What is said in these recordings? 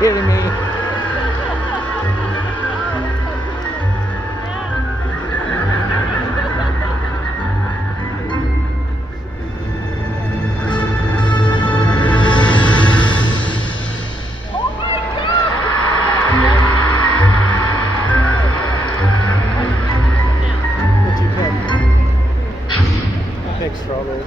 kidding me? What'd you pick? I picked strawberries.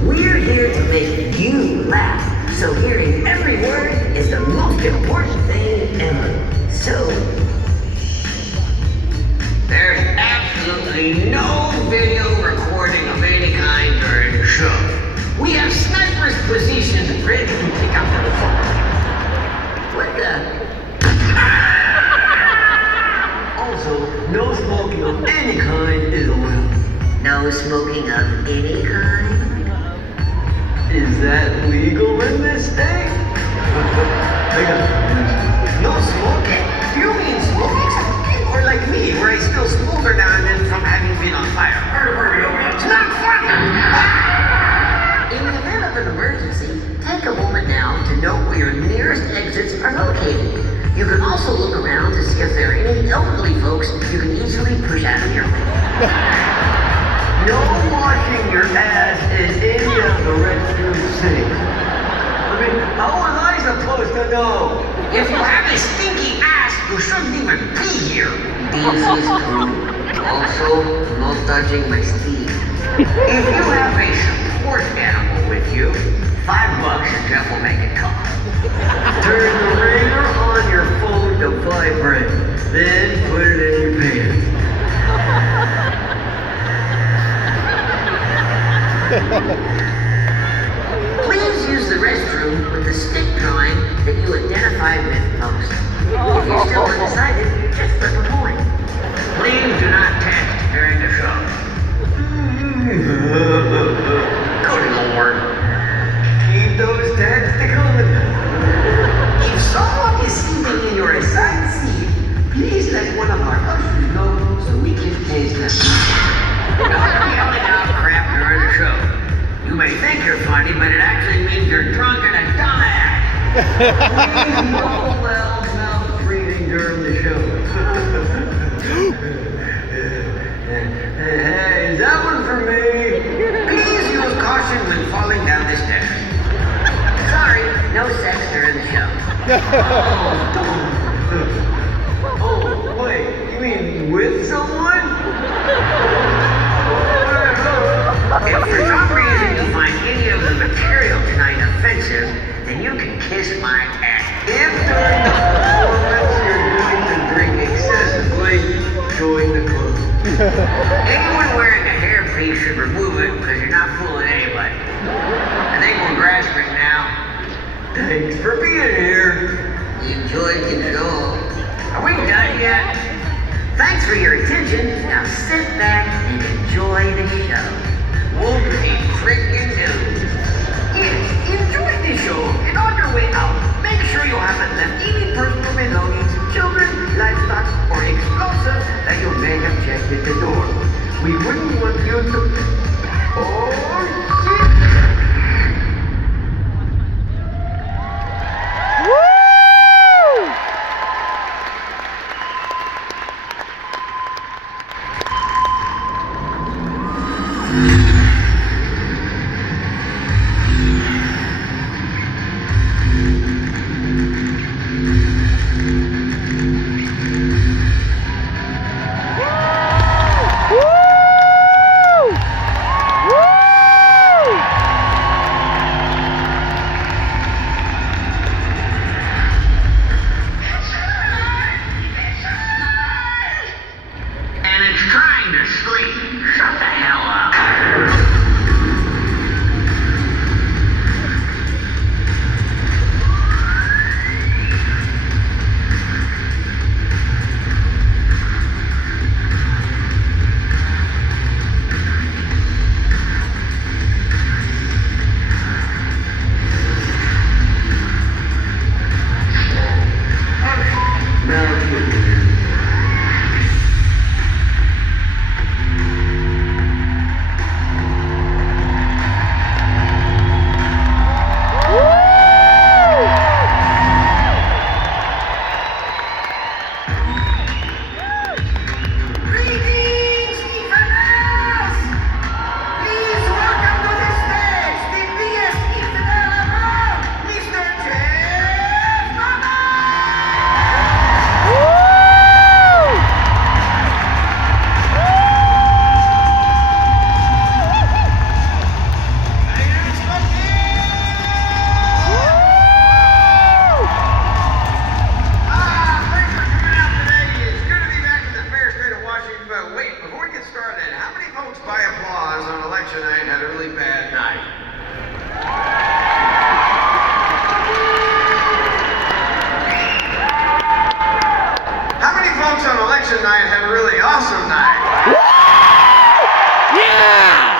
We're here to make you laugh. So hearing every word is the most important thing ever. So, there's absolutely no video recording of any kind during the show. We have snipers positioned ready to pick up the phone. What the? Also, no smoking of any kind is allowed. No smoking of any kind? Is that legal in this state? No smoking? Do you mean smoking something? Or like me, where I still smolder now and then from having been on fire? It's not funny! In the event of an emergency, take a moment now to note where your nearest exits are located. You can also look around to see if there are any elderly folks you can easily push out of your way. No washing your ass in any of the restroom sinks. I mean, how was I supposed to know? If you have a stinky ass, you shouldn't even be here. This is true. Also, no touching my Steve. If you have a support animal with you, $5 and Jeff will make it come. Turn the ringer on your phone to vibrate, then put it in your pants. Please use the restroom with the stick drawing that you identified with most. If you're still undecided, just flip a coin. Please do not text during the show. Good Lord. Keep those texts coming. If someone is sitting in your assigned seat, please let one of our ushers know so we can chase them. Don't be yelling out crap during the show. You may think you're funny, but it actually means you're drunk and a dumbass. Please no loud mouth breathing during the show. Hey, is that one for me? Please use caution when falling down the stairs. Sorry, no sex during the show. Oh, wait, you mean with someone? If for some reason you find any of the material tonight offensive, then you can kiss my ass. If during the performance you're going to drink excessively, join the club. Anyone wearing a hairpiece should remove it because you're not fooling anybody. I think we're grasping now. Thanks for being here. Enjoy the show. Are we done yet? Thanks for your attention. Now sit back and enjoy the show. Won't be freaking news. Yes, enjoy the show, and on your way out, make sure you haven't left any personal belongings, children, livestock, or explosives that you may have checked at the door. We wouldn't want you to... Oh, shit! election night had a really awesome night. Yeah!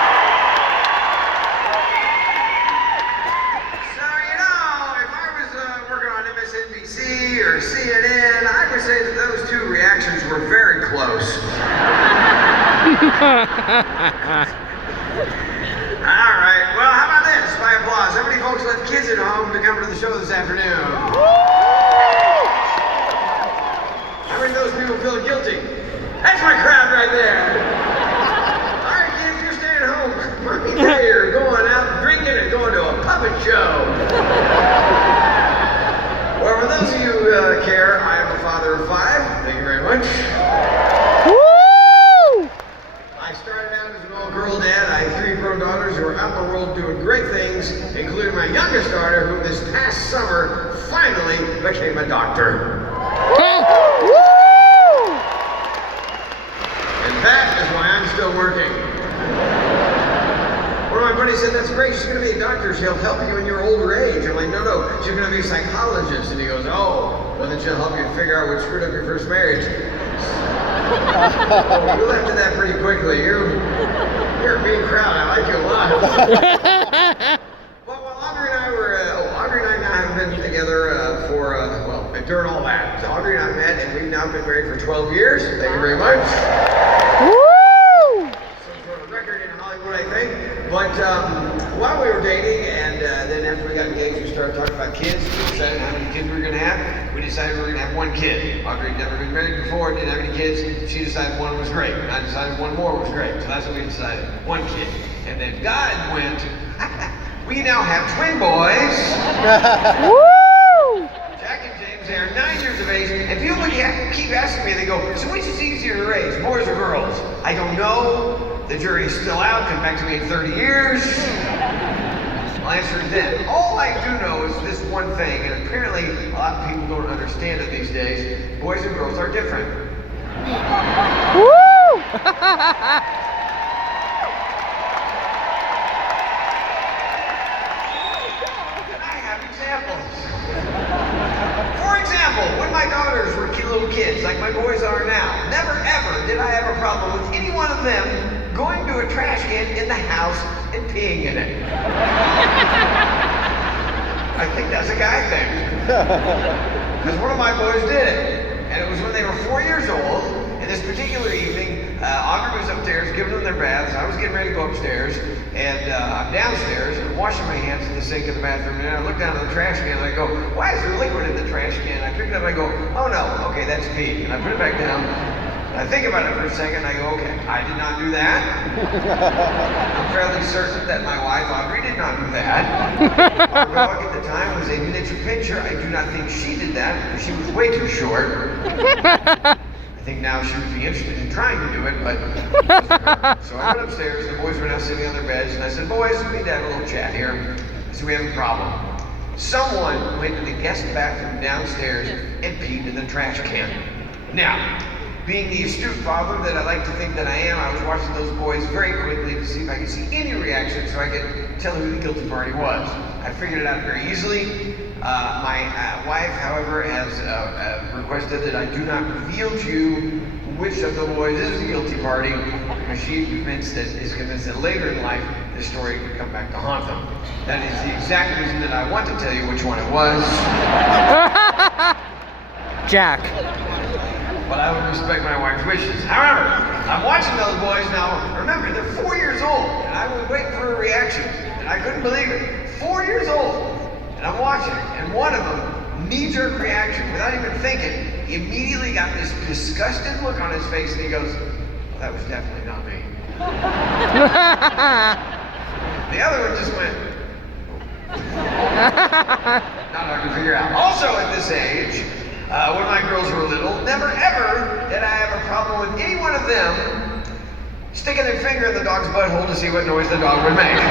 So, you know, if I was working on MSNBC or CNN, I would say that those two reactions were very close. All right, well, how about this? By applause. How many folks left kids at home to come to the show this afternoon? How many of those people feel guilty? That's my crowd right there. All right, kids, you're staying home. Mommy and Daddy are going out drinking and going to a puppet show. Well, for those of you who care, I am a father of 5. Thank you very much. I started out as an all-girl dad. I have 3 grown daughters who are out in the world doing great things, including my youngest daughter, who this past summer finally became a doctor. And that is why I'm still working. One of my buddies said, that's great, she's going to be a doctor, she'll help you in your older age. I'm like, no, she's going to be a psychologist. And he goes, oh, well then she'll help you figure out what screwed up your first marriage. Oh, you left that pretty quickly. You're a mean crowd. I like you a lot. Well, Audrey and I now have been together during all that. So Audrey and I met, and we've now been married for 12 years. Thank you very much. Some sort of record in Hollywood, I think. But while we were dating, and then after we got engaged, we started talking about kids. We decided how many kids we were going to have. We decided we were going to have 1 kid. Audrey had never been married before, didn't have any kids. She decided 1 was great. And I decided 1 more was great. So that's what we decided. 1 kid. And then God went, we now have twin boys. Jack and James, they are 9 years of age. And people keep asking me, they go, so which is easier to raise, boys or girls? I don't know. The jury's still out. Come back to me in 30 years. I'll answer it then. All I do know is this one thing, and apparently a lot of people don't understand it these days. Boys and girls are different. Woo! And I have examples. For example, when my daughters were little kids, like my boys are now, never ever did I have a problem with any one of them going to a trash can in the house and peeing in it. I think that's a guy thing. Because one of my boys did it. And it was when they were 4 years old. And this particular evening, Audrey was upstairs giving them their baths. I was getting ready to go upstairs. And I'm downstairs and washing my hands in the sink in the bathroom. And I look down at the trash can and I go, why is there liquid in the trash can? I pick it up and I go, oh no, okay, that's pee. And I put it back down. I think about it for a second, I go, okay, I did not do that. I'm fairly certain that my wife, Audrey, did not do that. Our dog at the time was a miniature pinscher. I do not think she did that, because she was way too short. I think now she would be interested in trying to do it, but... So I went upstairs, the boys were now sitting on their beds, and I said, boys, we need to have a little chat here. I said, we have a problem. Someone went to the guest bathroom downstairs and peed in the trash can. Now, being the astute father that I like to think that I am, I was watching those boys very quickly to see if I could see any reaction so I could tell who the guilty party was. I figured it out very easily. My wife, however, has requested that I do not reveal to you which of the boys is the guilty party, because she is convinced that later in life, this story could come back to haunt them. That is the exact reason that I want to tell you which one it was. Jack. But I would respect my wife's wishes. However, I'm watching those boys now. Remember, they're 4 years old, and I was waiting for a reaction, and I couldn't believe it. 4 years old, and I'm watching it, and one of them, knee-jerk reaction, without even thinking, he immediately got this disgusted look on his face, and he goes, well, that was definitely not me. The other one just went, not hard to figure out. Also at this age, when my girls were little, never ever did I have a problem with any one of them sticking their finger in the dog's butthole to see what noise the dog would make.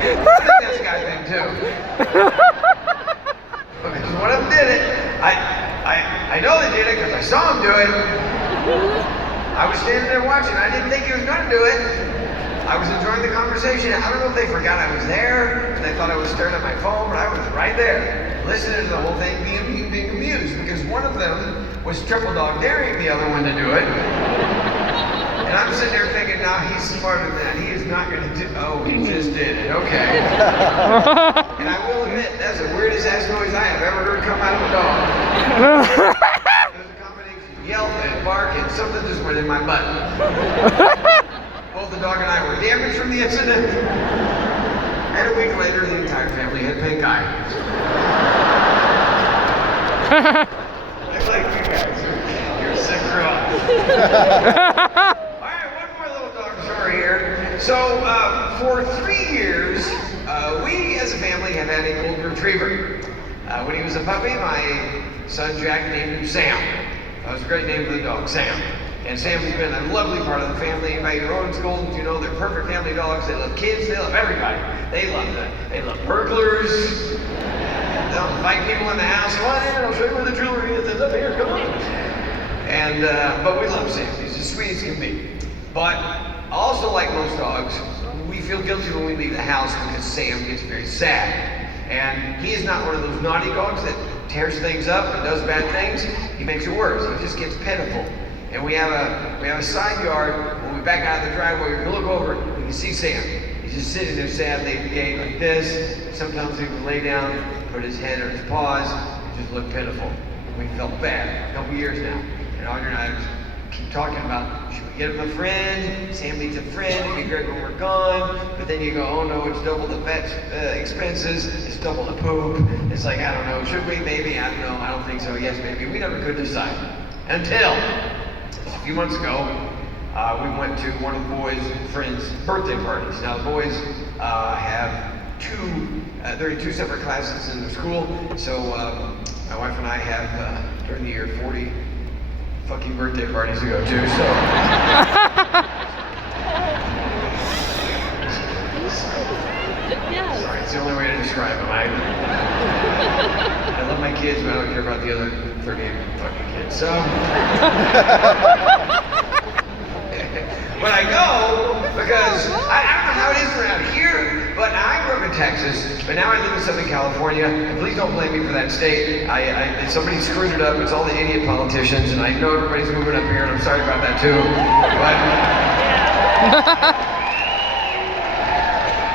I think that's a guy thing too. Because one of them did it. I know they did it because I saw him do it. I was standing there watching. I didn't think he was going to do it. I was enjoying the conversation. I don't know if they forgot I was there and they thought I was staring at my phone, but I was right there, listening to the whole thing, being amused, because one of them was triple dog daring the other one to do it. And I'm sitting there thinking, now he's smarter than that. He is not going to do. Oh, he just did it. Okay. And I will admit, that's the weirdest ass noise I have ever heard come out of a dog. It was a combination of yelp and bark and something just went in my butt. Both the dog and I were damaged from the incident. And a week later, the entire family had pink eye. I like you guys. You're a sick crowd. Here. So, for 3 years, we as a family have had a golden retriever. When he was a puppy, my son Jack named him Sam. That was a great name for the dog, Sam. And Sam has been a lovely part of the family. Anybody who owns Goldens, you know they're perfect family dogs. They love kids, they love everybody. They love burglars. They'll invite people in the house. Come on in, I'll show you where the jewelry is. It's up here, come on. And, but we love Sam. He's as sweet as can be. But also, like most dogs, we feel guilty when we leave the house because Sam gets very sad. And he is not one of those naughty dogs that tears things up and does bad things. He makes it worse. He just gets pitiful. And we have a side yard. When we back out of the driveway, we can look over, we can see Sam. He's just sitting there sad, at the gate like this. Sometimes he would lay down, put his head on his paws, and just look pitiful. We felt bad for a couple years now. And Audrey and I keep talking about, should we get him a friend? Sam needs a friend, it'd be great when we're gone. But then you go, oh no, it's double the vet expenses, it's double the poop. It's like, I don't know, should we? Maybe, I don't know, I don't think so, yes, maybe. We never could decide. Until a few months ago, we went to one of the boys' friends' birthday parties. Now the boys have they're in 2 separate classes in their school. So my wife and I have, during the year, 40 fucking birthday parties to go to, so. Sorry, it's the only way to describe them. I love my kids, but I don't care about the other 38 fucking kids, so. But I go because I don't know how it is around here, but I grew up in Texas, but now I live in Southern California, and please don't blame me for that state. Somebody screwed it up. It's all the idiot politicians, and I know everybody's moving up here, and I'm sorry about that too. But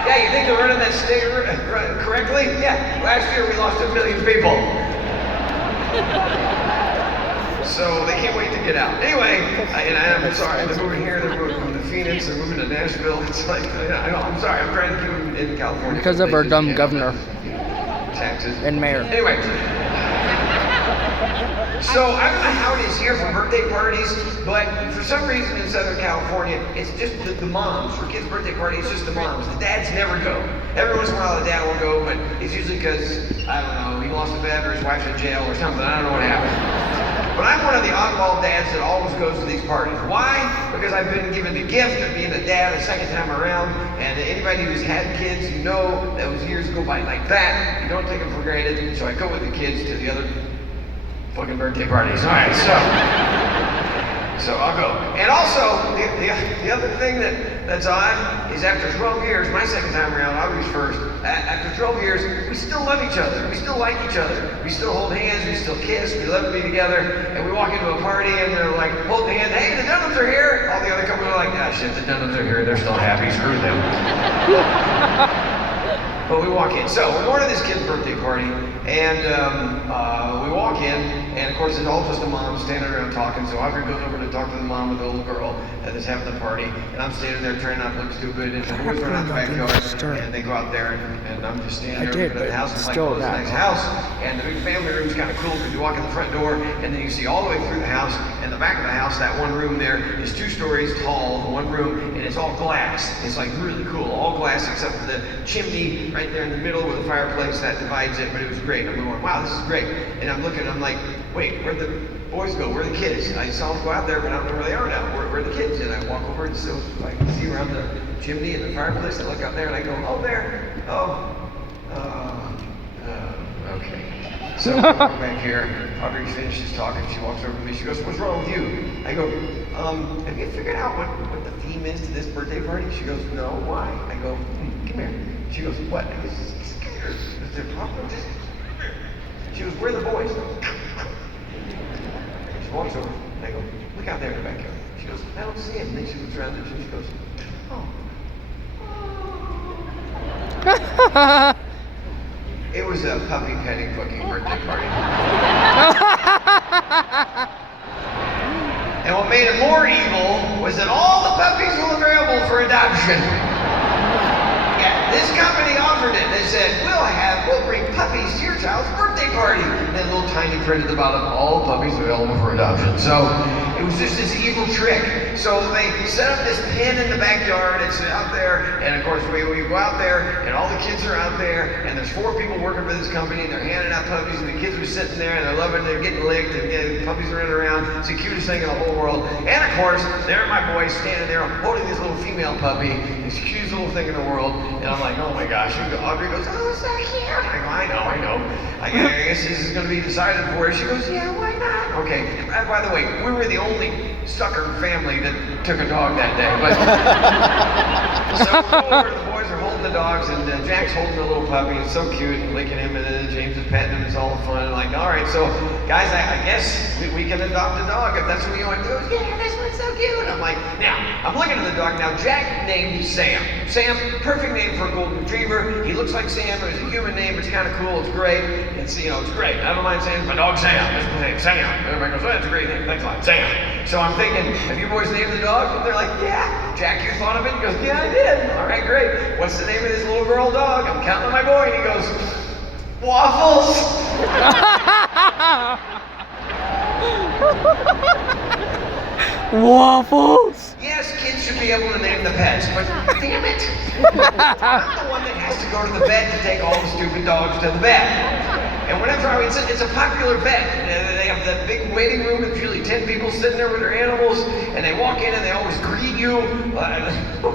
yeah, you think they're running that state correctly? Yeah, last year we lost 1 million people. So they can't wait to get out. Anyway, and I'm sorry, they're moving here, they're moving to Phoenix, they're moving to Nashville. It's like, I'm sorry, I'm trying to keep them in California. Because of our dumb governor. Texas. And mayor. Anyway. So I don't know how it is here for birthday parties, but for some reason in Southern California, it's just the moms. For kids' birthday party, it's just the moms. The dads never go. Every once in a while the dad will go, but it's usually because, I don't know, he lost a bet or his wife's in jail or something. I don't know what happened. But I'm one of the oddball dads that always goes to these parties. Why? Because I've been given the gift of being a dad a second time around, and anybody who's had kids, you know that was years go by like that. You don't take them for granted, so I go with the kids to the other fucking birthday parties. All right, so I'll go. And also, the other thing that's odd is after 12 years, my second time around, I was first. After 12 years, we still love each other. We still like each other. We still hold hands. We still kiss. We love to be together. And we walk into a party and they're like holding hands. Hey, the Dunhams are here. All the other couples are like, ah, shit, the Dunhams are here. They're still happy. Screw them. But we walk in. So we're going to this kid's birthday party, and we walk in, and of course it's all just the mom standing around talking. So Audrey goes over to talk to the mom of the little girl that is having the party, and I'm standing there trying not to look stupid. And the boys run out the backyard, and they go out there, and I'm just standing there looking at the house. It's like, oh, it's a nice house, and the big family room is kind of cool because you walk in the front door, and then you see all the way through the house, and the back of the house, that one room there is 2 stories tall, one room, and it's all glass. It's like really cool, all glass except for the chimney right there in the middle with the fireplace that divides it. But it was great. I'm going, wow, this is great. And I'm looking, I'm like, wait, where'd the boys go? Where are the kids? I saw them go out there, but I don't know where they are now. Where are the kids? And I walk over and so I can see around the chimney and the fireplace. I look out there and I go, oh, there. Okay. So I'm back here. Audrey finishes talking. She walks over to me. She goes, "What's wrong with you?" I go, "Have you figured out what the theme is to this birthday party?" She goes, "No, why?" I go, "Come here." She goes, "What?" I go, "Scared. Is there a problem?" She goes, "Where are the boys?" She walks over. I go, "Look out there in the backyard." She goes, "I don't see him." And then she looks around and she goes, "Oh." It was a puppy petting fucking birthday party. And what made it more evil was that all the puppies were available for adoption. Yeah, this company offered it. They said, we'll bring puppies to your child's birthday party. And then a little tiny print at the bottom, all puppies available for adoption. So it was just this evil trick. So they set up this pen in the backyard. It's out there, and of course we go out there, and all the kids are out there, and there's 4 people working for this company, and they're handing out puppies, and the kids are sitting there, and they're loving it, they're getting licked, and the puppies are running around. It's the cutest thing in the whole world. And of course, there are my boys standing there holding this little female puppy, this cutest little thing in the world, and I'm like, oh my gosh. And Audrey goes, "Oh, it's so cute." I go, I know. I guess this is going to be decided for her. She goes, "Yeah, why not?" Okay, and by the way, we were the only sucker family that took a dog that day. But so we go over, the boys are holding the dogs, and Jack's holding the little puppy. It's so cute, and licking him, and then James is petting him. It's all fun. Like, all right, so guys, I guess we can adopt a dog if that's what you want to do. Yeah, this one's so cute. And I'm like, now I'm looking at the dog. Now Jack named Sam. Sam, perfect name for a golden retriever. He looks like Sam. It's a human name. It's kind of cool. It's great. It's it's great. I don't mind saying my dog Sam. That's my name, Sam. Everybody goes, "Oh, that's a great name. Thanks a lot, Sam." So I'm thinking, have you boys named the dog? And they're like, "Yeah." "Jack, you thought of it?" He goes, "Yeah, I did." "All right, great. What's the name of this little girl dog?" I'm counting on my boy, and he goes, "Waffles." Waffles? Yes, kids should be able to name the pets, but damn it, I'm the one that has to go to the vet to take all the stupid dogs to the vet. And whenever it's a popular vet, they have that big waiting room, and usually 10 people sitting there with their animals, and they walk in and they always greet you like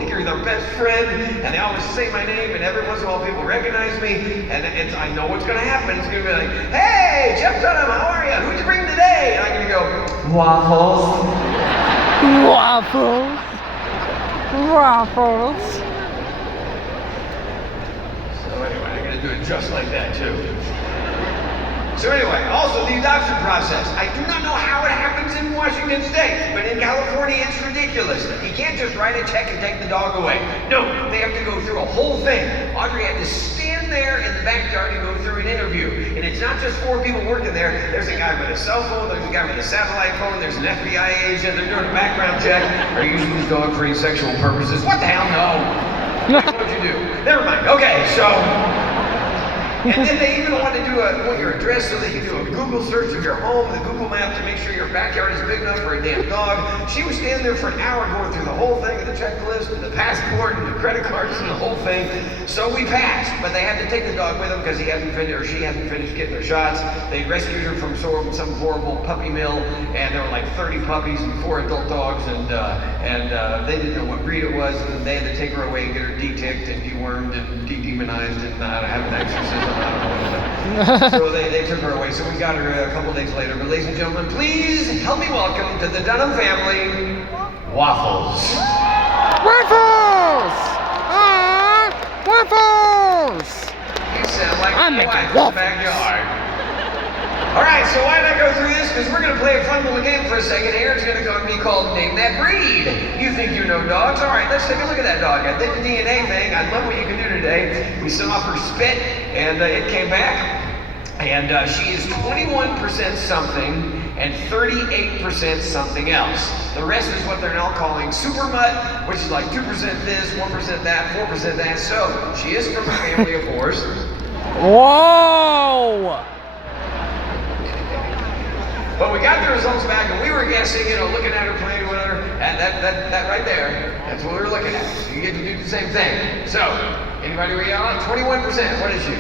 you're their best friend, and they always say my name, and every once in a while people recognize me, and I know what's going to happen. It's going to be like, "Hey, Jeff Dunham, how are you? Who'd you bring today?" And I'm going to go, "Waffles." Waffles. Waffles. So anyway, I'm going to do it just like that too. So anyway, also the adoption process. I do not know how it happens in Washington State, but in California it's ridiculous. You can't just write a check and take the dog away. No, they have to go through a whole thing. Audrey had to stand there in the backyard and go through an interview. And it's not just 4 people working there. There's a guy with a cell phone, there's a guy with a satellite phone, there's an FBI agent, they're doing a background check. Are you using this dog for any sexual purposes? What the hell, no. What'd you do? Never mind. Okay, so... And then they even want to do your address so they can do a Google search of your home, the Google map to make sure your backyard is big enough for a damn dog. She was standing there for an hour going through the whole thing, and the checklist, and the passport, and the credit cards, and the whole thing. So we passed, but they had to take the dog with them because she hadn't finished getting her shots. They rescued her from some horrible puppy mill, and there were like 30 puppies and 4 adult dogs, and they didn't know what breed it was, and they had to take her away and get her de-ticked and dewormed and de-demonized and have an exorcism. So they took her away. So we got her a couple days later. But ladies and gentlemen, please help me welcome to the Dunham family, Waffles. Waffles! Waffles! You sound like I'm my making wife in the waffles. backyard. All right, so why did I go through this? Because we're going to play a fun little game for a second here. It's going to be called Name That Breed. You think you know dogs? All right, let's take a look at that dog. I did the DNA thing. I love what you can do today. We sent off her spit, and it came back. And she is 21% something and 38% something else. The rest is what they're now calling super mutt, which is like 2% this, 1% that, 4% that. So she is from a family of horse. Whoa! But we got the results back, and we were guessing, looking at her, playing with her, and that right there, that's what we were looking at. So you get to do the same thing. So, anybody we yell at? 21%. What is she?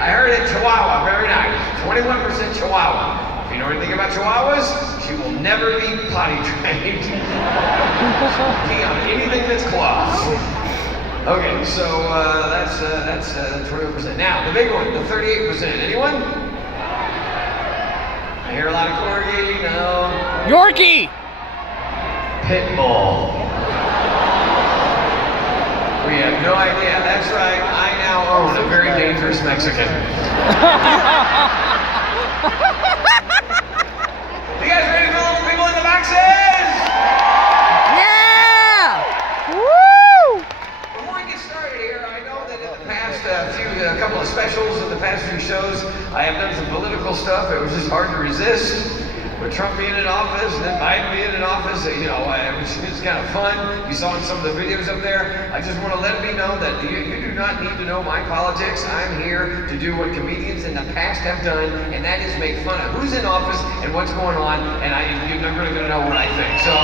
I heard it, Chihuahua. Very nice. 21% Chihuahua. If you know anything about Chihuahuas, she will never be potty trained. Pee on anything that's cloth. Okay, so that's 21%. Now, the big one, the 38%. Anyone? I hear a lot of corgi, no. Yorkie! Pitbull. We have no idea. That's right. I now own a very dangerous Mexican. You guys ready for little people in the boxes? Yeah! Woo! Before we get started here, I know that in the past a couple of specials in the past few shows, I have done some political stuff. It was just hard to resist. With Trump being in office and then Biden being in office, you know, it's kind of fun. You saw in some of the videos up there. I just want to let it be known that you do not need to know my politics. I'm here to do what comedians in the past have done, and that is make fun of who's in office and what's going on, and you're never really going to know what I think. So,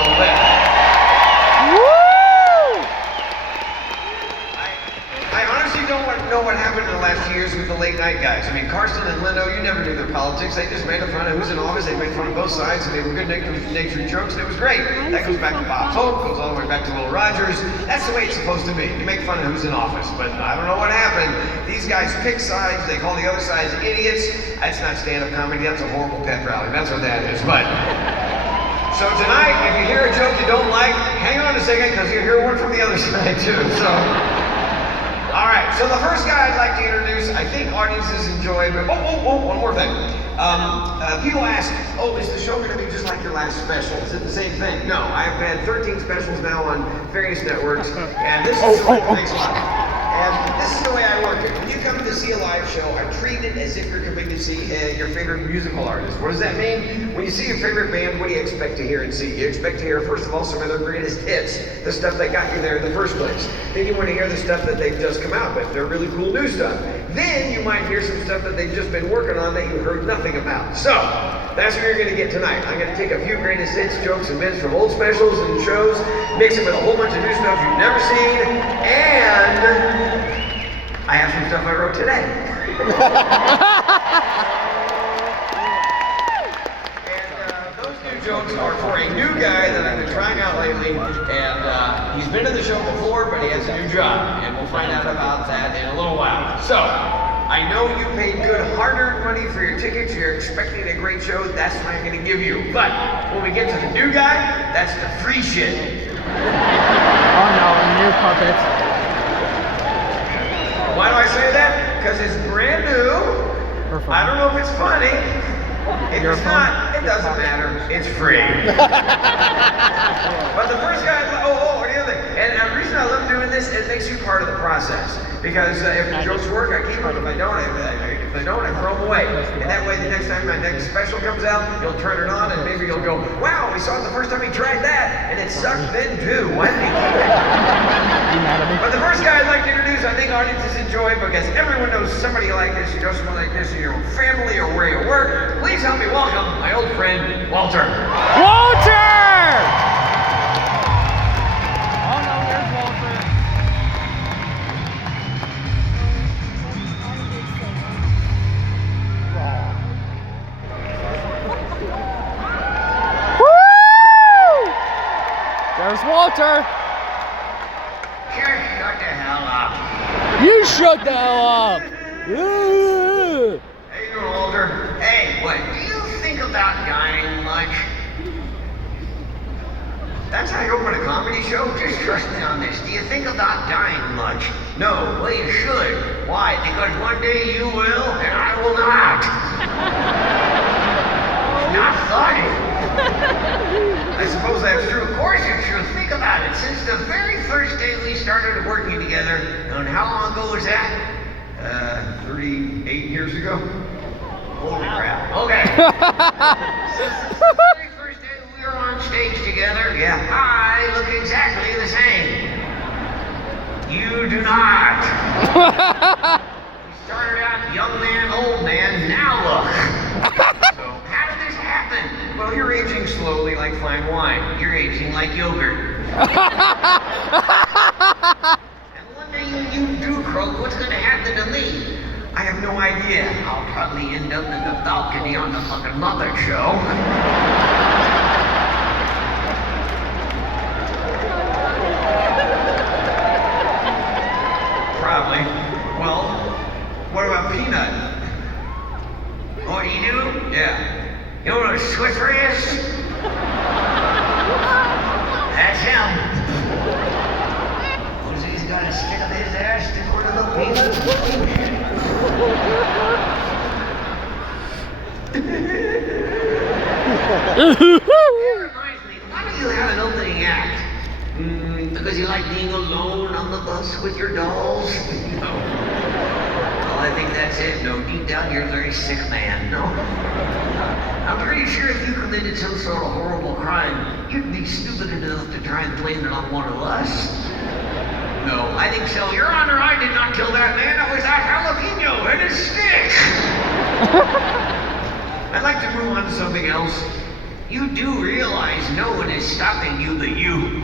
I honestly don't know what happened in the last few years with the late night guys. I mean, Carson and Leno, you never knew their politics. They just made fun of who's in office. They made fun of both sides, and they were good-natured jokes, and it was great. That goes back to Bob Hope, goes all the way back to Will Rogers. That's the way it's supposed to be. You make fun of who's in office, but I don't know what happened. These guys pick sides. They call the other sides idiots. That's not stand-up comedy. That's a horrible pep rally. That's what that is. But so tonight, if you hear a joke you don't like, hang on a second, because you'll hear one from the other side too. So. All right, so the first guy I'd like to introduce, I think audiences enjoy, but one more thing. People ask, oh, is the show going to be just like your last special? Is it the same thing? No, I've had 13 specials now on various networks, and this is thanks a lot. And this is the way I work it. When you come to see a live show, I treat it as if you're coming to see your favorite musical artist. What does that mean? When you see your favorite band, what do you expect to hear and see? You expect to hear, first of all, some of their greatest hits, the stuff that got you there in the first place. Then you want to hear the stuff that they've just come out with, their really cool new stuff. Then you might hear some stuff that they've just been working on that you heard nothing about. So, that's what you're going to get tonight. I'm going to take a few greatest hits, jokes, and bits from old specials and shows, mix it with a whole bunch of new stuff you've never seen, and I have some stuff I wrote today. And those new jokes are for a new guy that I've been trying out lately, and he's been to the show before, but he has a new job, and we'll find out about that in a little while. So, I know you paid good hard-earned money for your tickets, you're expecting a great show, that's what I'm going to give you. But when we get to the new guy, that's the free shit. Oh no, new puppets. Why do I say that? Because it's brand new. I don't know if it's funny. If it's not, it doesn't matter. It's free. But the first guy, what do you think? And the reason I love doing this, it makes you part of the process. Because if the jokes work, I keep them. If I don't, I throw them away. And that way, the next time my next special comes out, you'll turn it on, and maybe you'll go, wow, we saw it the first time he tried that, and it sucked then too. Why did he keep it? But the first guy I'd like to introduce, I think audiences enjoy, because everyone knows somebody like this. You know someone like this in your own family or where you work. Please help me welcome my old friend, Walter. Walter! Oh no, there's Walter. Woo! There's Walter. Just shut the hell up. You shut the hell up. Ooh. How you doing, Walter? Hey, what? Do you think about dying much? That's how you open a comedy show? Just trust me on this. Do you think about dying much? No. Well, you should. Why? Because one day you will, and I will not. Not funny. I suppose that's true. Of course it's true. Think about it. Since the very first day we started working together, and how long ago was that? 38 years ago? Holy crap. Okay. Since the very first day we were on stage together, yeah, I look exactly the same. You do not. We started out young man, old man, now look. So, how did this happen? Well, you're aging slowly like fine wine. You're aging like yogurt. And one day you do croak, what's going to happen to me? I have no idea. I'll probably end up in the balcony on the fucking Muppet Show. Probably. Well, what about Peanut? What do you do? Yeah. You know what a Swiffer is? That's him. He's got a stick of his ass to one of the pieces. It reminds me, why don't you have an opening act? Because you like being alone on the bus with your dolls? No. Well, I think that's it. No, deep down you're a very sick man. No. I'm pretty sure if you committed some sort of horrible crime, you'd be stupid enough to try and blame it on one of us. No, I think so. Your Honor, I did not kill that man. It was that jalapeno and his stick. I'd like to move on to something else. You do realize no one is stopping you but you.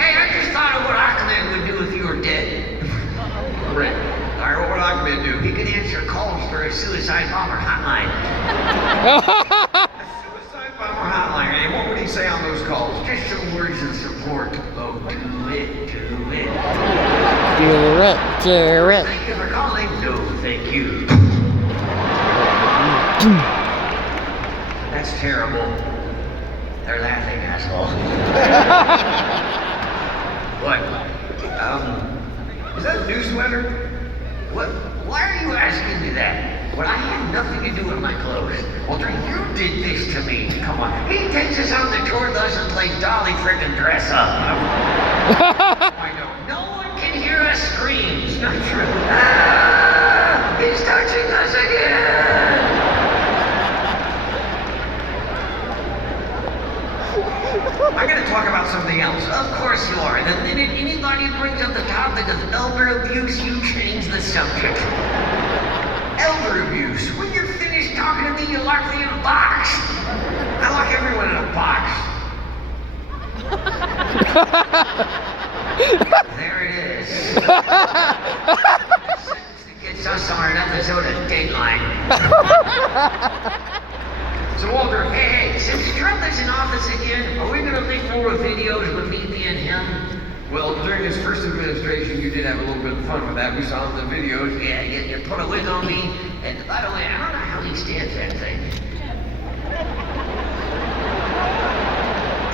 Hey, I just thought of what Achmed would do if you were dead. Right. All right, what would Achmed do? He could answer calls for a suicide bomber hotline. A suicide bomber hotline. And what would he say on those calls? Just some words of support. Oh, do it, do it. Do it, do it. Thank you for calling. No, thank you. That's terrible. They're laughing, asshole. What? Is that a new sweater? What? Why are you asking me that? Well, I had nothing to do with my clothes. Walter, you did this to me. Come on. He takes us on the tour bus and plays Dolly frickin' dress up. I know. No one can hear us scream. It's not true. Ah, he's touching us again. I'm going to talk about something else. Of course you are. The minute anybody brings up the topic of elder abuse, you change the subject. Elder abuse. When you're finished talking to me, you lock me in a box. I lock everyone in a box. There it is. The sentence that gets us on an episode of Dateline. So Walter, hey, since Trump is in office again, are we going to make more videos with me being him? Well, during his first administration, you did have a little bit of fun with that. We saw in the videos. Yeah, you put a wig on me, and by the way, I don't know how he stands that thing.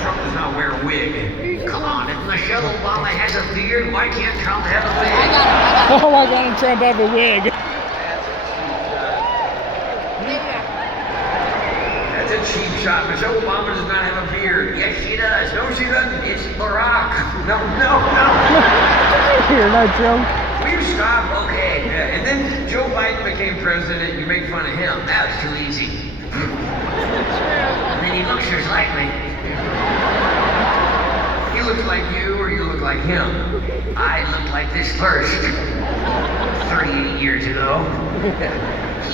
Trump does not wear a wig. Come on, if Michelle Obama has a beard, why can't Trump have a wig? Oh, why can't Trump have a wig? That's a cheap shot. Michelle Obama does not have a beard. Yes, she does. No, she doesn't. It's Barack. No. You're not Trump. Will you stop? Okay. Yeah, and then Joe Biden became president. You make fun of him. That was too easy. And then he looks just like me. He looks like you, or you look like him. I looked like this first. 38 years ago.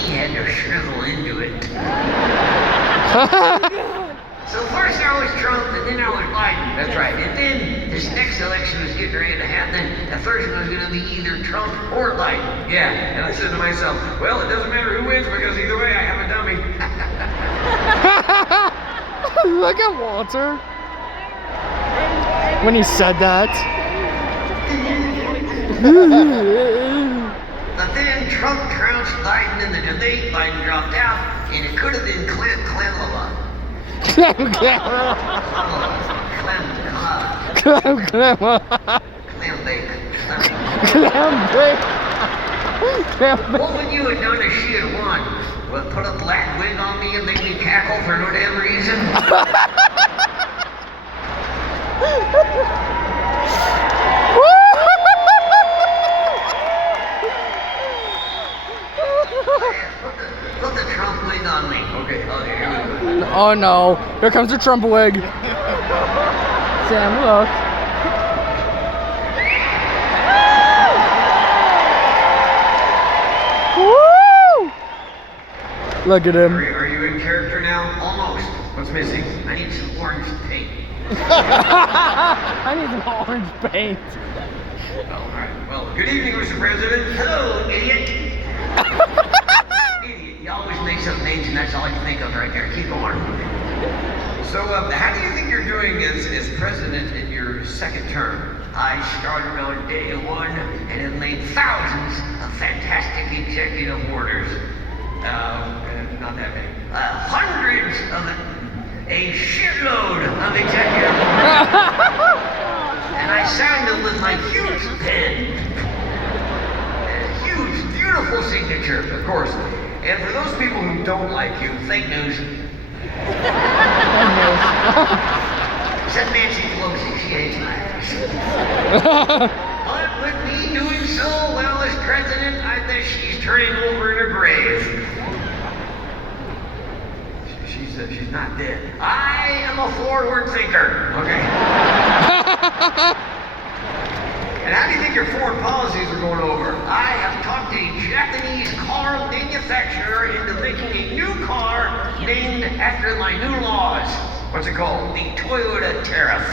He had to shrivel into it. So first I was Trump, and then I was Biden. That's right. And then this next election was getting ready to happen. The first one was going to be either Trump or Biden. Yeah, and I said to myself, well, it doesn't matter who wins because either way I have a dummy. Look at Walter. When he said that. But then Trump trounced Biden in the debate. Biden dropped out, and it could have been Clemlova. Clem bake. What would you have done if she had won? Well, put a black wig on me and make me cackle for no damn reason? Put the Trump wig on me. Okay, here we go. Oh no, here comes the Trump wig. Sam, look. Woo! Look at him. Are you in character now? Almost. What's missing? I need some orange paint. I need some orange paint. All right. Well, good evening, Mr. President. Hello, idiot. Idiot. You always make up names and that's all you think of right there. Keep going. So, how do you think you're doing as president in your second term? I started on day one and have made thousands of fantastic executive orders. Not that many. Hundreds of a shitload of executive orders. And I signed them with my huge pen. A huge, beautiful signature, Of course. And for those people who don't like you, fake news. Except Nancy Pelosi, she hates my ass. But with me doing so well as president, I bet she's turning over in her grave. she's not dead. I am a forward thinker. Okay. And how do you think your foreign policies are going over? I have talked a Japanese car manufacturer into making a new car named after my new laws. What's it called? The Toyota tariff.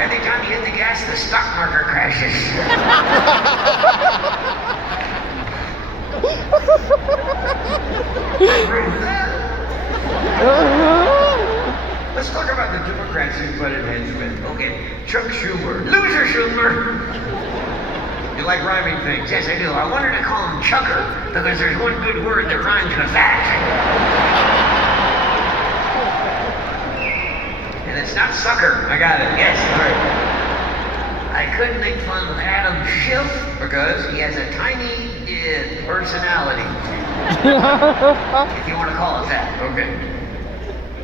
Every time you hit the gas, the stock market crashes. Let's talk about the Democrats who butted heads with. Okay. Chuck Schumer. Loser Schumer. You like rhyming things? Yes, I do. I wanted to call him Chucker because there's one good word that rhymes with that. And it's not sucker. I got it. Yes. All right. I couldn't make fun of Adam Schiff Because he has a tiny personality. If you want to call it that. Okay.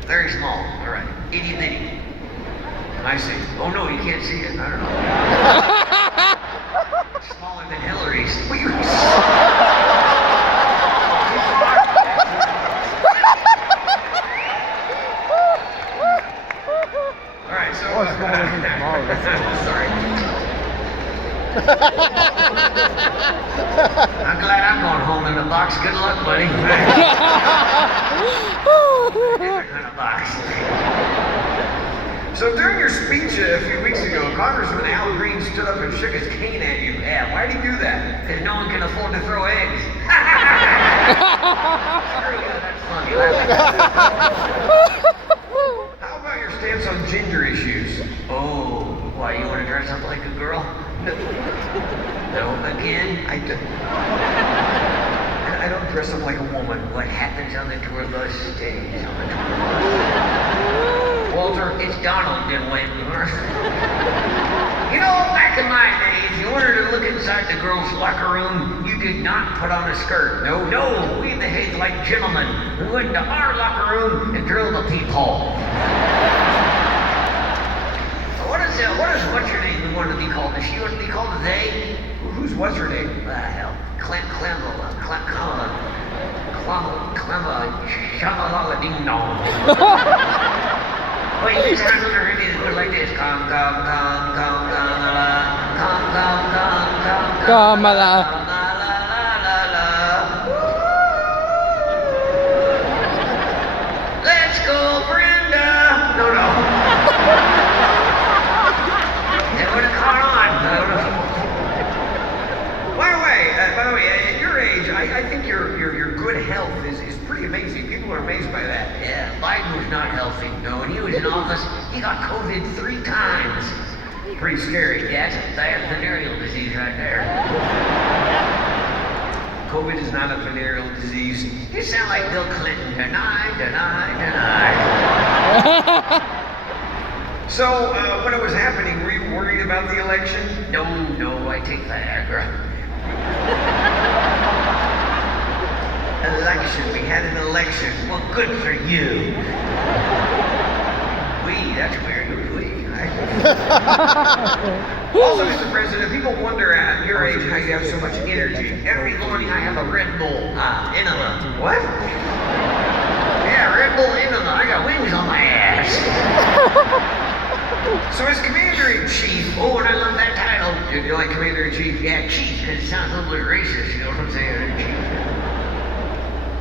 Very small. All right. Itty bitty. I see. Oh no, you can't see it. I don't know. Smaller than Hillary's. Will you... All right. So. Sorry. I'm glad I'm going home in the box. Good luck, buddy. Different kind of box. So during your speech a few weeks ago, Congressman Al Green stood up and shook his cane at you. Yeah, Why did he do that? because no one can afford to throw eggs. Screw you, that's funny. How about your stance on gender issues? Oh, why, you want to dress up like a girl? No, again? I don't dress up like a woman. What happens on the tour bus stays on the tour bus. Walter, It's Donald and Whitmore. You know, back in my day, if you wanted to look inside the girls' locker room, you did not put on a skirt. No, we behaved like gentlemen. We went into our locker room and drilled a peephole. What's your name? We want to be called. Does she want to be called they? what's her name? Hell. Shamalala ding dong. Wait, this time we're going to go like this. Come, Kamala. Let's go, Brenda. No. They would have caught on. By the way, at your age, I think your good health is pretty amazing. People are amazed by that. Yeah, Biden was not healthy. No, when he was in office, he got COVID 3 times. Pretty scary. Yeah, it's a bad venereal disease right there. COVID is not a venereal disease. You sound like Bill Clinton. Deny. So, when it was happening, were you worried about the election? No, I take Viagra. Election. We had an election. Well, good for you. That's weird. Also, Mr. President, people wonder at your age how you have so much energy. Every morning I have a Red Bull enema. What? Yeah, Red Bull enema. I got wings on my ass. So as Commander-in-Chief, Oh, and I love that title. you like Commander-in-Chief? Yeah, chief, because it sounds a little bit racist, you know what I'm saying? Chief.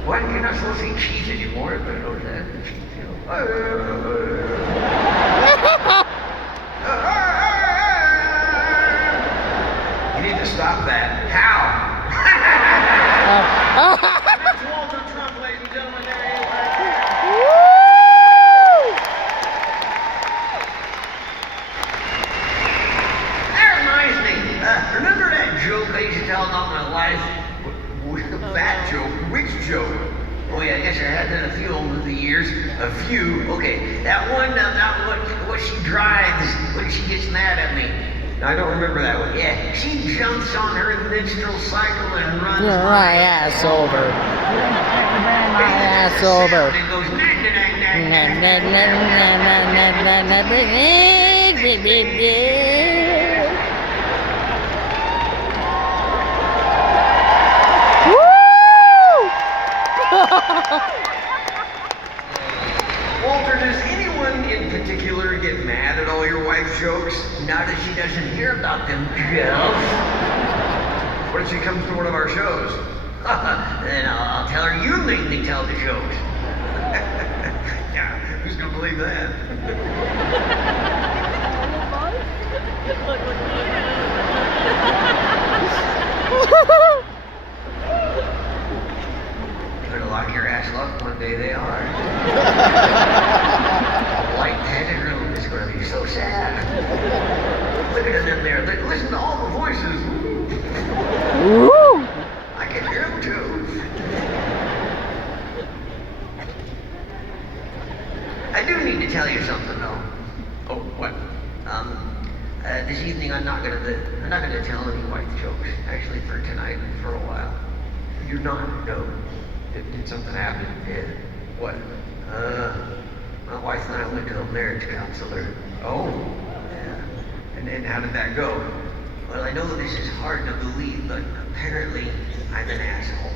What? You're not supposed to say chief anymore, but I know that. Chief, you know. You need to stop that. How? That's Walter Trump, ladies and gentlemen. There he is. page to tell about my life. That joke? Which joke? Oh yeah, I guess I had done a few over the years. A few? Okay, that one about what she drives when she gets mad at me. I don't remember that one. Yeah, she jumps on her menstrual cycle and runs You're my ass over. My ass over. And goes nag, nag, nag, nag, nag, Walter, does anyone in particular get mad at all your wife's jokes? Now that she doesn't hear about them, Jeff. What if she comes to one of our shows? Then I'll tell her you made me tell the jokes. Yeah, who's gonna believe that? Better lock your ass up one day they are. A light-headed room is going to be so sad. Look at them there. Listen to all the voices. Woo! I can hear them too. I do need to tell you something though. Oh, what? This evening I'm not gonna tell any white jokes. Actually, for tonight and for a while. You're not? No. Did something happen? Yeah. What? My wife and I went to a marriage counselor. Oh, Yeah. and how did that go? Well, I know this is hard to believe, but apparently I'm an asshole.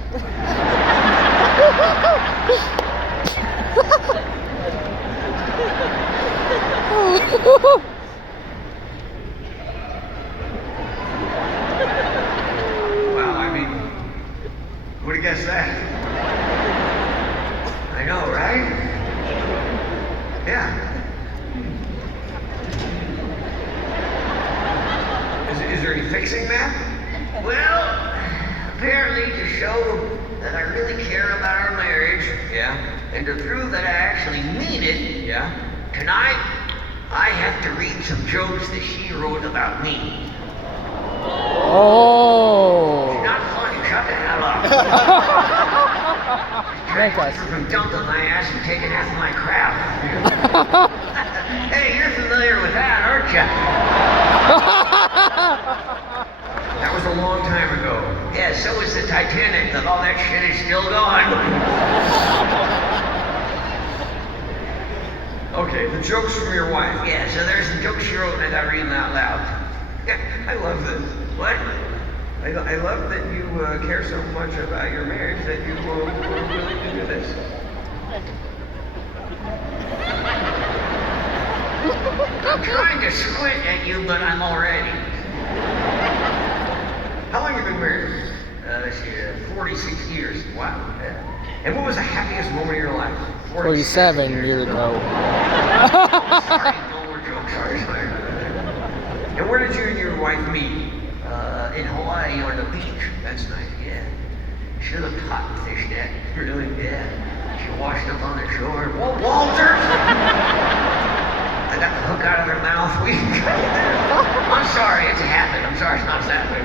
Wow, I mean, who would have guessed that? I know, right? Yeah. Is there any fixing that? Well, apparently to show that I really care about our marriage, Yeah. and to prove that I actually mean it, Yeah. tonight I have to read some jokes that she wrote about me. Oh. Not funny, shut the hell up. Make us. From dumping my ass and taking half of my crap. Hey, you're familiar with that, aren't you? That was a long time ago. Yeah, so is the Titanic, that all that shit is still going. Okay, the jokes from your wife. Yeah, so there's some jokes she wrote and I gotta read them out loud. I love this. What? I love that you care so much about your marriage that you were willing to do this. I'm trying to squint at you, but I'm already. How long have you been married? Let's see, 46 years. Wow. Yeah. And what was the happiest moment of your life? 47 years ago. Sorry, no more jokes. Sorry. And where did you and your wife meet? In Hawaii on the beach. That's nice. Yeah. She looked hot and fish that. Really? Yeah. She washed up on the shore. Whoa, Walter! I got the hook out of her mouth. I'm sorry, it's a habit. I'm sorry, it's not that way.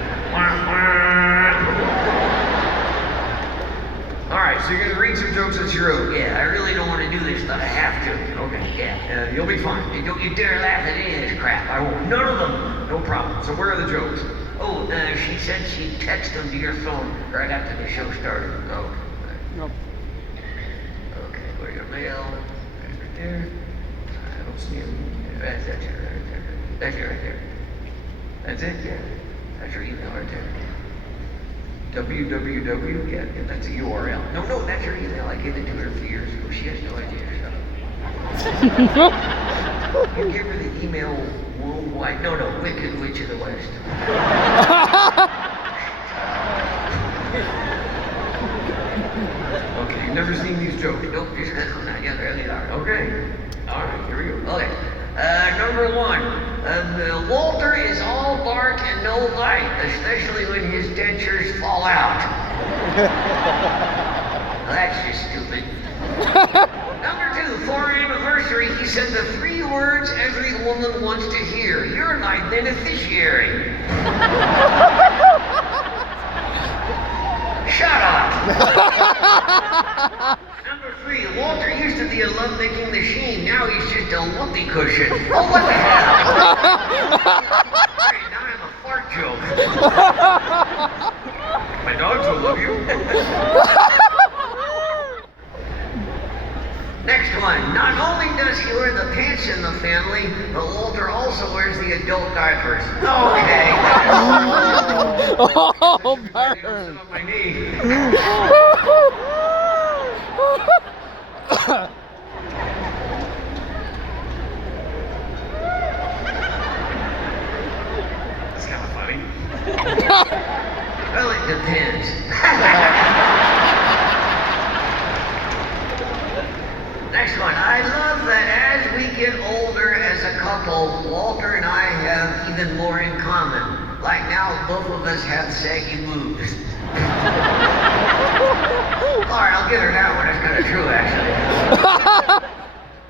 All right, so you're gonna read some jokes that you wrote. Yeah, I really don't want to do this, but I have to. Okay. Yeah. You'll be fine. Hey, don't you dare laugh at any of this crap. I won't. None of them. No problem. So where are the jokes? Oh, she said she'd text them to your phone right after the show started. Oh. Nope. Okay, where's your mail? Right there. I don't see him. That's it right there. That's it right there. That's it? Yeah. That's your email right there. www. Yeah, that's a URL. No, that's your email. I gave it to her a few years ago. She has no idea. You give her the email. Worldwide. No, Wicked Witch of the West. Okay, you've never seen these jokes. Nope, just because I'm not yet. There they are. Okay. All right, here we go. Okay. Number one. Walter is all bark and no bite, especially when his dentures fall out. Well, that's just stupid. Number two, for our anniversary, he said the 3 words every woman wants to hear. You're my beneficiary. Number 3, Walter used to be a love-making machine. Now he's just a whoopee cushion. Oh, what the hell? Alright, now I'm a fart joke. My dogs will love you. Next one. Not only does he wear the pants in the family, but Walter also wears the adult diapers. Okay. Oh, Sit burn. on my knee. That's kind of funny. Well, it depends. Next one. I love that as we get older as a couple, Walter and I have even more in common. Like now, both of us have saggy boobs. Alright, I'll give her that one. It's kind of true, actually.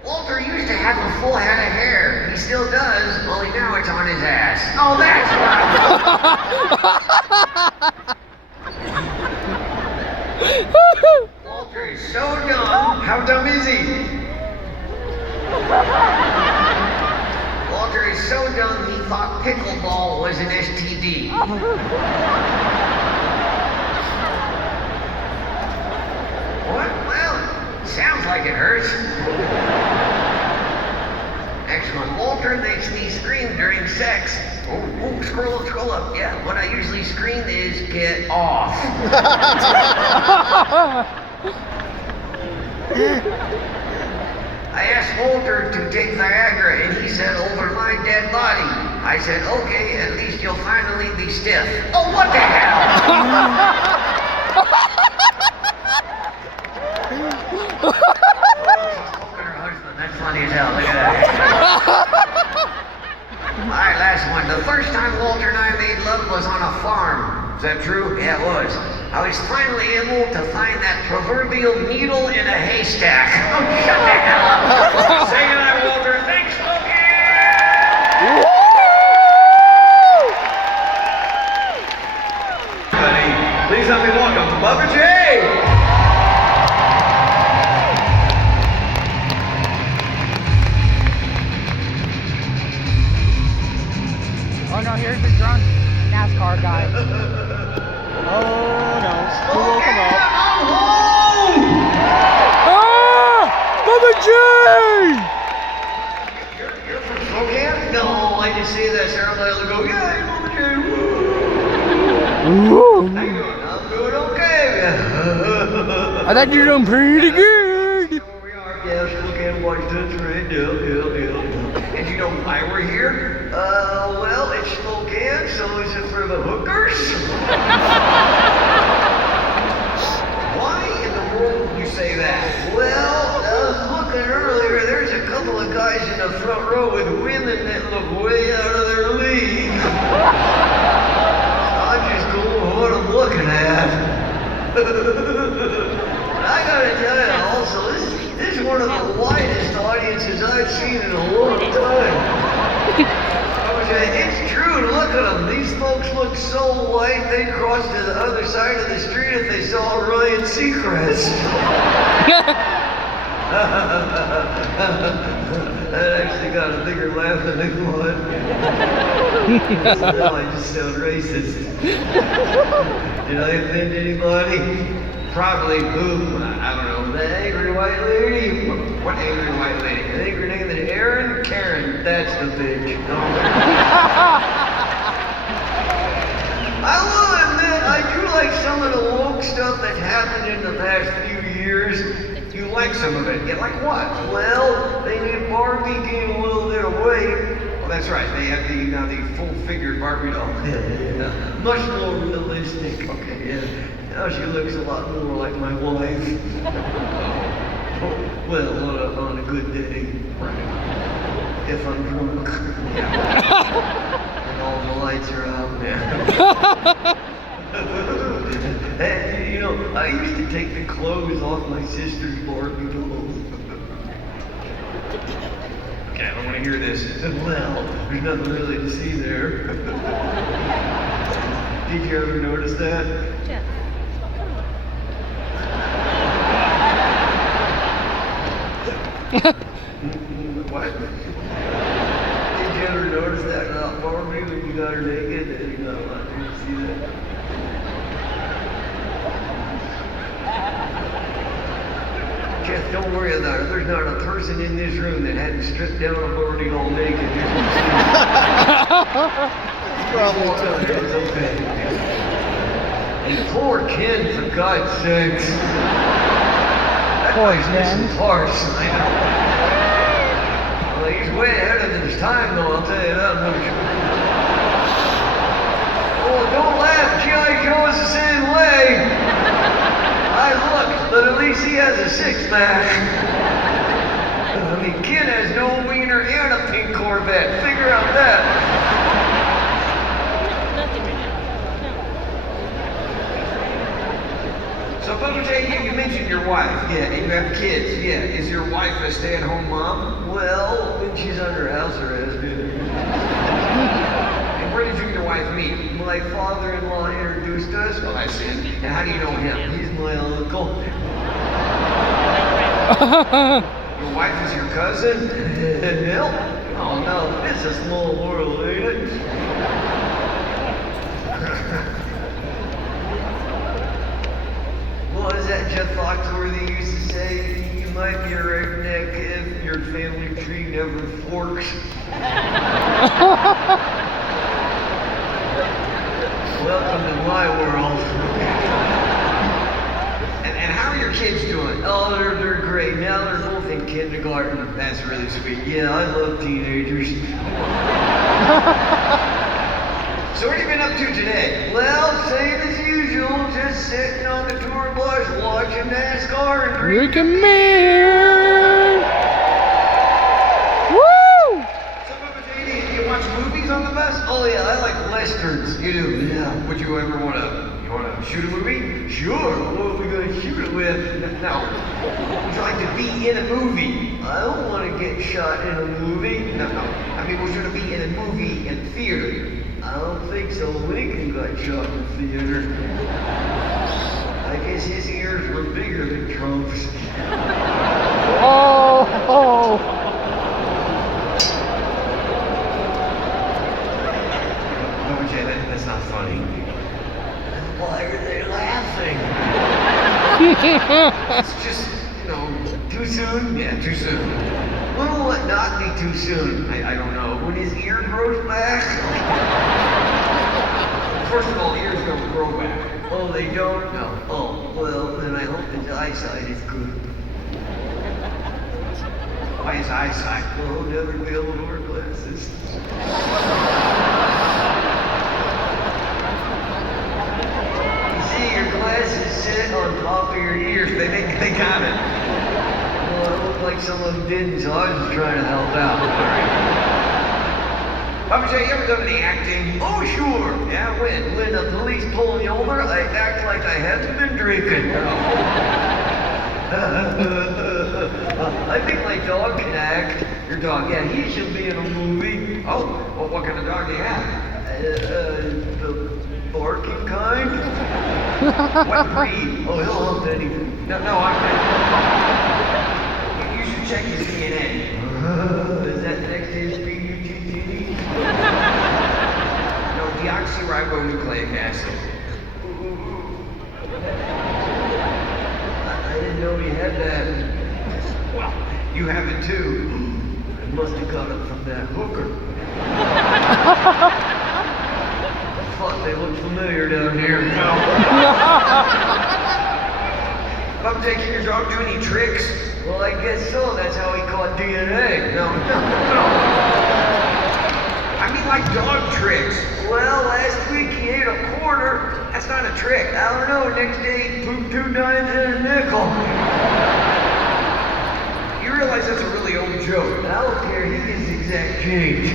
Walter used to have a full head of hair. He still does, only now it's on his ass. Oh, that's right. Walter is so dumb. How dumb is he? Walter is so dumb he thought pickleball was an STD. What? Well, sounds like it hurts. Next one. Walter makes me scream during sex. Oh, scroll up. Yeah, what I usually scream is get off. I asked Walter to take Viagra, and he said, over my dead body. I said, okay, at least you'll finally be stiff. Oh, what the hell? Her husband, that's funny as hell, look at that. Alright, last one. The first time Walter and I made love was on a farm. Is that true? Yeah, it was. I was finally able to find that proverbial needle in a haystack. Oh, shut the hell up. Say goodnight, Walter. Thanks, Spokane! Buddy, please help me welcome Bubba J. Oh no, here's the drunk NASCAR guy. Oh no, who woke him up? I'm home! Ah! Bubba J! You're from Spokane? No, I just see that several days ago. Yeah, I'm Bubba J. Woo. How you doing? I'm doing okay. I think you're doing pretty good. Here we are, yeah, Spokane, Washington, right? Yeah. And you know why we're here? Well, it's Spokane, so is it for the hookers? Why in the world would you say that? Well, I was looking earlier, there's a couple of guys in the front row with women that look way out of their league. I just go with what I'm looking at. I gotta tell you also, this is one of the widest audiences I've seen in a long time. It's true, look at them. These folks look so white, they'd cross to the other side of the street if they saw Ryan Seacrest. That actually got a bigger laugh than I thought. Now I just sound racist. Did I offend anybody? Probably who? I don't know. The angry white lady? What angry white lady? I think her name is Erin? Karen. That's the bitch. I will admit, I do like some of the woke stuff that's happened in the past few years. You like some of it? Yeah, like what? Well, they made Barbie gain a little bit of weight. Well, that's right. They have the full-figured Barbie doll. Yeah. Much more realistic. Okay, yeah. Now she looks a lot more like my wife. Well, on a good day. If I'm drunk. And all the lights are out. And, you know, I used to take the clothes off my sister's Barbie dolls. Okay, I don't want to hear this. Well, there's nothing really to see there. Did you ever notice that? Yeah. What? Did you ever notice that Barbie when you got her naked? Did you not want to see that? Jeff, don't worry about it. There's not a person in this room that hadn't stripped down a Barbie all naked. Probably too. It's okay. And poor Ken, for God's sakes. Poor That Ken. guy's missing parts. Well, he's way ahead of his time, though, I'll tell you that much. Oh, don't laugh. G.I. Joe is the same way. I looked, but at least he has a six-pack. I mean, Ken has no wiener and a pink Corvette. Figure out that. So, Bubba J, you mentioned your wife. Yeah, and you have kids. Yeah. Is your wife a stay-at-home mom? Well, when she's under house arrest. And where did you and your wife meet? My father-in-law introduced us. Oh, I see. And how do you know him? He's my uncle. Your wife is your cousin? No. Oh, no. It's a small world, ain't it? What is that Jeff Foxworthy used to say? You might be a redneck if your family tree never forks. Welcome to my world. And how are your kids doing? Oh, they're great. Now they're both in kindergarten. That's really sweet. Yeah, I love teenagers. So what have you been up to today? Well, same as usual, just sitting on the tour bus watching NASCAR and Rick drinking. and man. Woo! So, Bubba J, do you watch movies on the bus? Oh yeah, I like westerns. You do? Yeah. Would you ever want to shoot a movie? Sure. What are we going to shoot it with? No. Would you like to be in a movie? I don't want to get shot in a movie. No. I mean, we're going to be in a movie in theater. I don't think so. Lincoln got shot in the theater. I guess his ears were bigger than Trump's. Oh, oh. Bubba J, that's not funny. Why are they laughing? It's just, too soon? Yeah, too soon. When will it not be too soon? I don't know. When his ear grows back? First of all, ears don't grow back. Oh, they don't? No. Oh, well, then I hope his eyesight is good. Why his eyesight? Well, he'll never be able to wear glasses. You see, your glasses sit on top of your ears. They got it. Well, it looked like some of them didn't, so I was just trying to help out. Bubba J, you ever done any acting? Oh, sure. Yeah, when? When the police pull me over, I act like I haven't been drinking. I think my dog can act. Your dog, yeah, he should be in a movie. Oh, well, what kind of dog do you have? The barking kind? What breed? Oh, he'll hump anything. No, you should check his DNA. Is that next to his PUGD? No, deoxyribonucleic acid. I didn't know he had that. Well, you have it too. I must have got it from that hooker. I thought they looked familiar down here. Bubba J, can your dog do any tricks? Well, I guess so. That's how he caught DNA. No. I mean, like dog tricks. Well, last week he ate a quarter. That's not a trick. I don't know. Next day he pooped 2 dimes and a nickel. You realize that's a really old joke. I don't care. He gets exact change.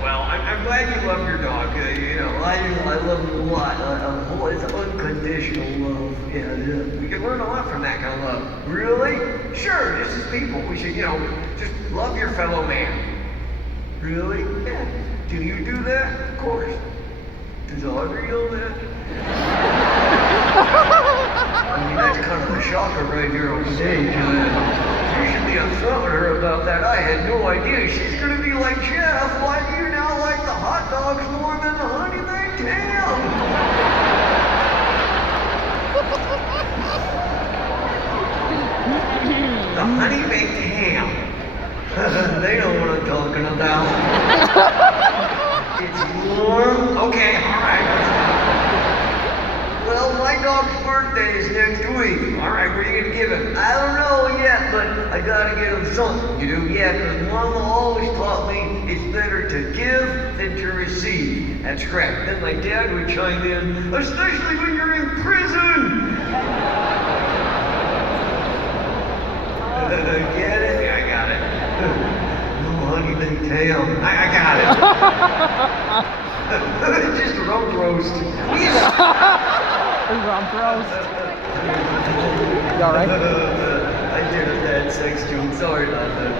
Well, I'm glad you love your dog. I love him a lot. It's unconditional love. Yeah. We can learn a lot from that kind of love. Really? Sure, just as people. We should, just love your fellow man. Really? Yeah. Do you do that? Of course. Does Audrey know that? I mean, that's kind of a shocker right here on stage. You should be upfront with her about that. I had no idea. She's gonna be like, Jeff, why do you now like the hot dogs more than the honey baked ham? The honey baked ham. They know what I'm talking about. It's warm. Okay, all right. Well, my dog's birthday is next week. All right, what are you gonna give him? I don't know yet, but I gotta get him something. You do? Yeah, because Mama always taught me it's better to give than to receive. That's correct. Then my dad would chime in, especially when you're in prison. Get it? Yeah, I got it. No honey baked ham. I got it. It's just a rump roast. Rump roast. You alright? I did a bad sex joke. Sorry about that.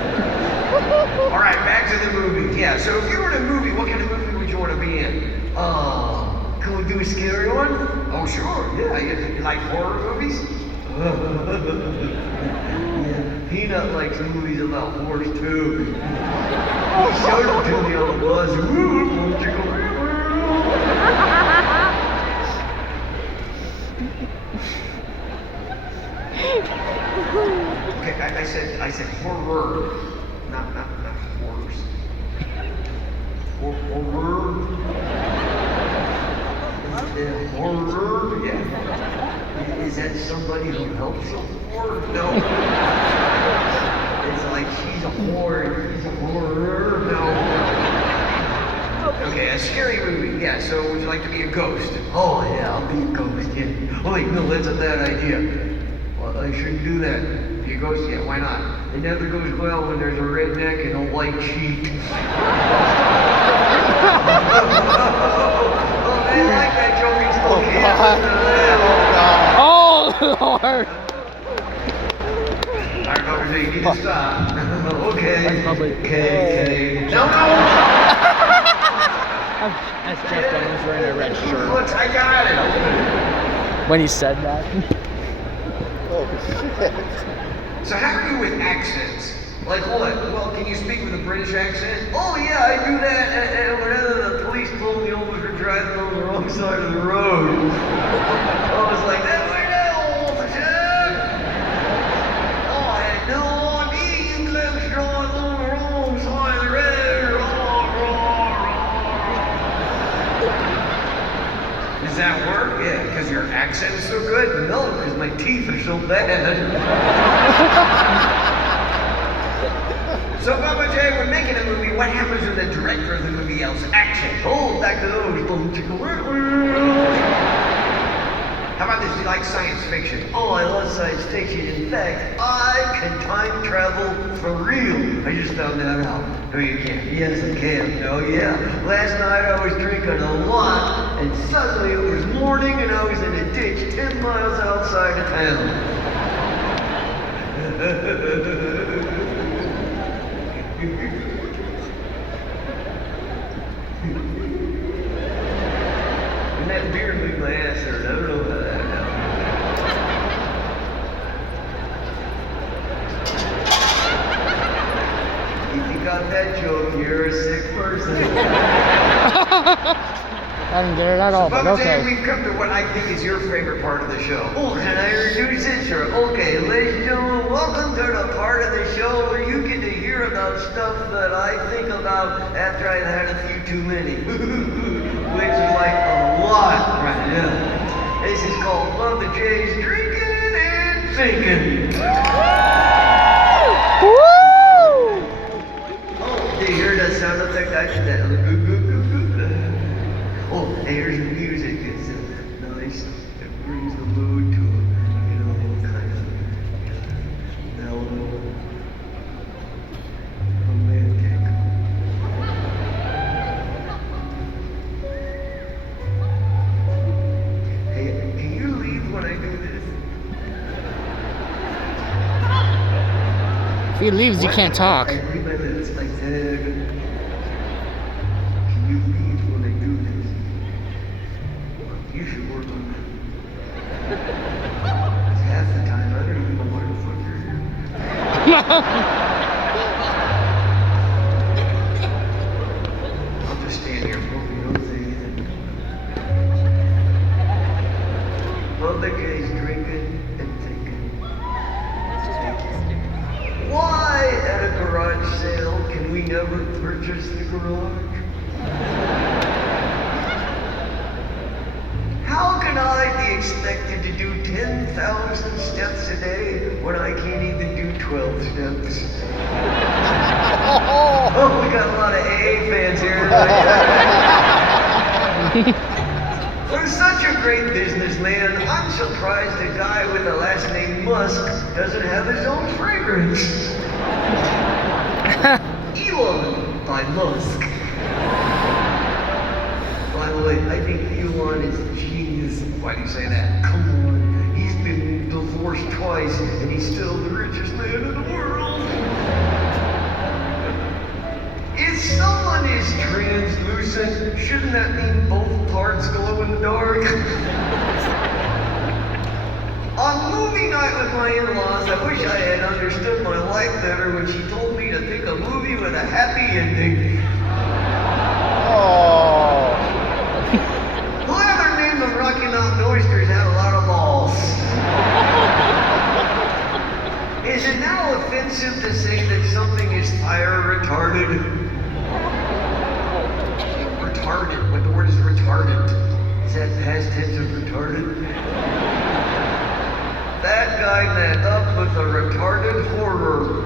All right, back to the movie. Yeah, so if you were in a movie, what kind of movie would you want to be in? Can we do a scary one? Oh, sure. Yeah, you like horror movies? Yeah, Peanut likes movies about horse too. He showed it to me on the bus. Okay, I said horror, not horse. Horror. Horror. Yeah. Is that somebody who helps a whore? No. It's like she's a whore and he's a horror. No. Okay, a scary movie. Yeah, so would you like to be a ghost? Oh, yeah, I'll be a ghost, yeah. Oh, wait, no, that's a bad idea. Well, I shouldn't do that. Be a ghost? Yeah, why not? It never goes well when there's a red neck and a white cheek. Oh, they like that joke. It's okay. Oh, Lord. All right, Bubba J, you need to stop. Okay. That's probably... Okay. No. That's Jeff Daniels wearing a red shirt. Look, I got it. When he said that. Oh, shit. So how are you with accents? Like what? Well, can you speak with a British accent? Oh yeah, I do that. And whenever the police told me almost were driving on the wrong side of the road, I was like, that way now, officer. Oh, I had no idea you guys driving on the wrong side of the road. Does that work? Yeah, because your accent is so good? No, because my teeth are so bad. So, Bubba J, we're making a movie. What happens when the director of the movie yells action? Oh, back to those. How about this? Do you like science fiction? Oh, I love science fiction. In fact, I can time travel for real. I just found that out. No, you can't. Yes, I can. Oh, yeah. Last night I was drinking a lot, and suddenly it was morning, and I was in a ditch 10 miles outside of town. And that beer made my ass hurt. I don't know about that now. If you got that joke, you're a sick person. I didn't get it at all, but Bubba J, okay. we've come to what I think is your favorite part of the show. Oh, can I introduce it? Sure. Okay, ladies and gentlemen, welcome to the part of the show where you get to hear about stuff that I think about after I've had a few too many. Which is like a lot right now. This is called Bubba J's Drinking and Thinking. Woo! Oh, did you hear that sound effect? I did that. Oh, there's music. It's nice. It brings the mood to a, kind of mellow, romantic. Hey, can you leave when I do this? If he leaves, you can't talk. I read my lips like that. Can you leave when I do this? You should work on that. Half the time, I don't even know why the fuck you're here. I'll just stand here, Bubba. You don't say anything. Bubba J's drinking and thinking. Why, at a garage sale, can we never purchase the garage? How can I be expected to do 10,000 steps a day when I can't even do 12 steps? Oh, we got a lot of AA fans here. For such a great businessman, I'm surprised a guy with the last name Musk doesn't have his own fragrance. Elon by Musk. By the way, I think Elon is genius. Why do you say that? Come on. He's been divorced twice and he's still the richest man in the world. If someone is translucent, shouldn't that mean both parts glow in the dark? On movie night with my in-laws, I wish I had understood my wife better when she told me to pick a movie with a happy ending. Oh. Whoever named them Rocky Mountain Oysters had a lot of balls. Is it now offensive to say that something is fire retarded? Retarded. What the word is retarded? Is that past tense of retarded? That guy met up with a retarded horror.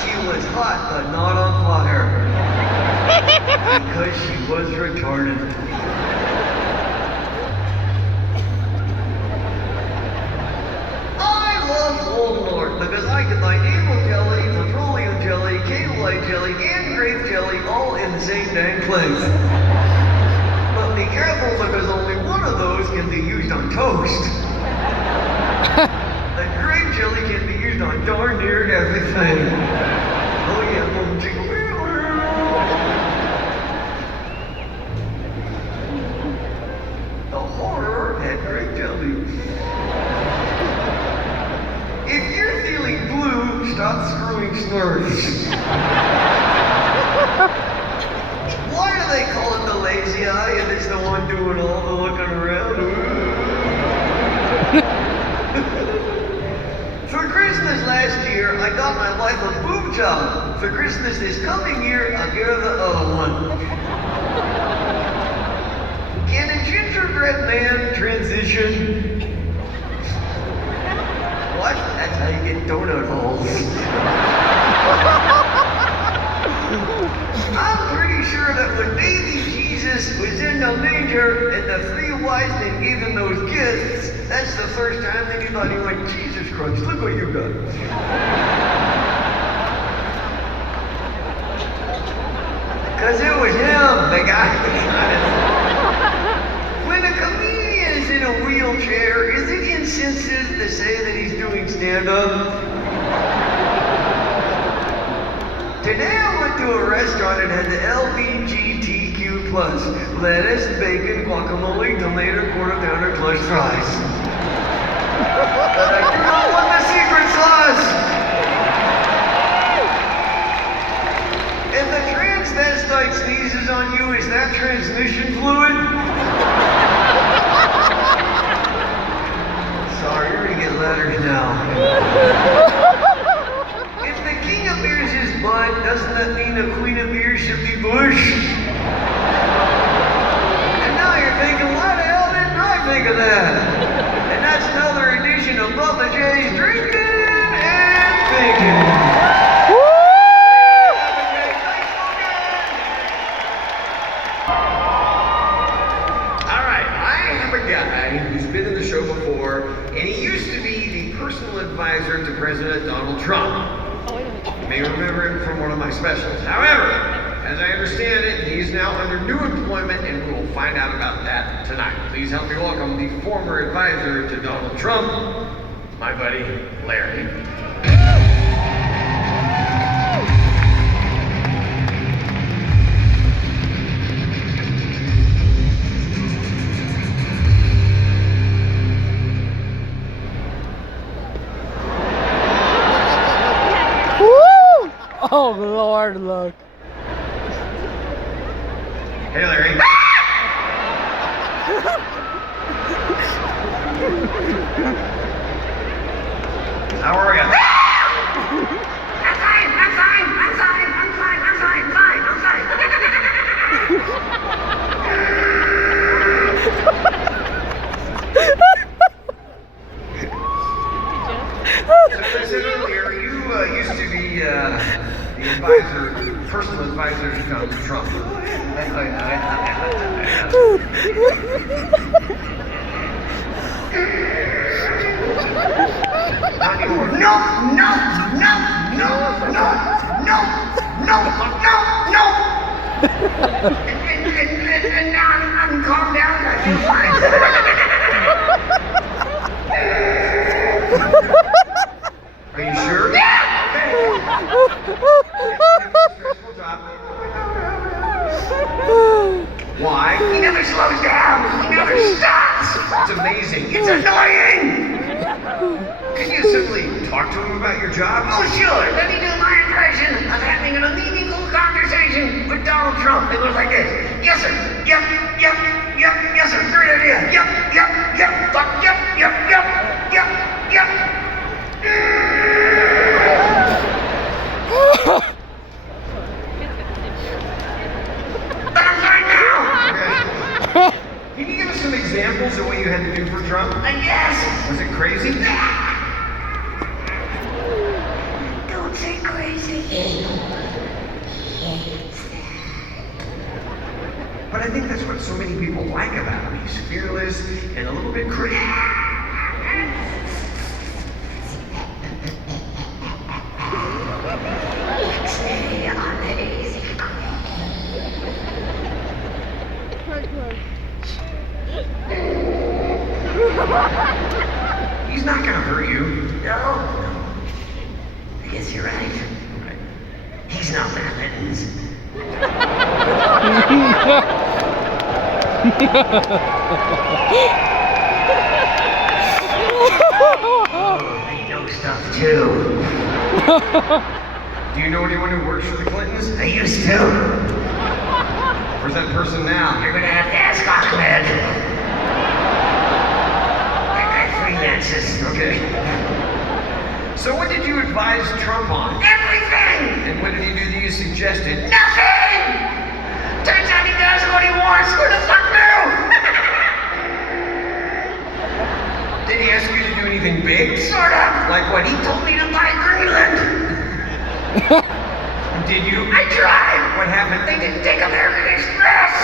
She was hot, but not on fire. Because she was retarded. I love Walmart because I can buy navel jelly, petroleum jelly, cable light jelly, and grape jelly all in the same dang place. But be careful because only one of those can be used on toast. The grape jelly can be used on darn near everything. Oh yeah, boom, jingle. The horror had grape jelly. If you're feeling blue, stop screwing Smurfs. Why do they call it the lazy eye if it's the one doing all the looking around? For Christmas last year, I got my wife a boob job. For Christmas this coming year, I'll give her the other one. Can a gingerbread man transition? What? That's how you get donut holes. I'm pretty sure that when baby Jesus was in the manger and the three wise men gave him those gifts, that's the first time anybody went, Jesus Christ, look what you got. Because it was him, the guy. When a comedian is in a wheelchair, is it insensitive to say that he's doing stand-up? Today I went to a restaurant and had the LBGTQ+, lettuce, bacon, guacamole, tomato, quarter pounder, plus fries. But I do not want the secret sauce! If the transvestite sneezes on you, is that transmission fluid? Sorry, you're gonna get letters now. If the king of beers is Bud, doesn't that mean the queen of beers should be Bush? And now you're thinking, why the hell didn't I think of that? And that's another edition of Bubba J's Drinking and Thinking. Who's been in the show before, and he used to be the personal advisor to President Donald Trump. You may remember him from one of my specials. However, as I understand it, he is now under new employment, and we will find out about that tonight. Please help me welcome the former advisor to Donald Trump, my buddy Larry. Lord, look. Hey, Larry. How are you? I'm fine. So I said earlier, you used to be the advisor, personal advisor to Donald Trump. Not anymore. No. And now I'm calmed down and I feel fine. Are you sure? Yeah! Okay. Stressful job. Why? He never slows down. He never stops. It's amazing. It's annoying. Can you simply talk to him about your job? Oh, sure. Let me do my impression of having an meaningful conversation with Donald Trump. It goes like this. Yes, sir. Yep. Yes, sir. Great idea. Yep. Fuck. Yep. But I'm fine now. Can you give us some examples of what you had to do for Trump? Yes. Was it crazy? Don't say crazy. But I think that's what so many people like about him. He's fearless and a little bit crazy. Stay on the easy. He's not gonna hurt you. No. I guess you're right. He's not the Clintons. They know stuff too. Do you know anyone who works for the Clintons? I used to. Where's that person now? You're gonna have to ask Achmed. That guy freelances. Okay. So what did you advise Trump on? Everything! And what did he do that you suggested? Nothing! Turns out he does what he wants. Who the fuck knew? Did he ask you to do anything big? Sort of. Like what? He told me to buy Greenland. Did you? I tried. What happened? They didn't take American Express.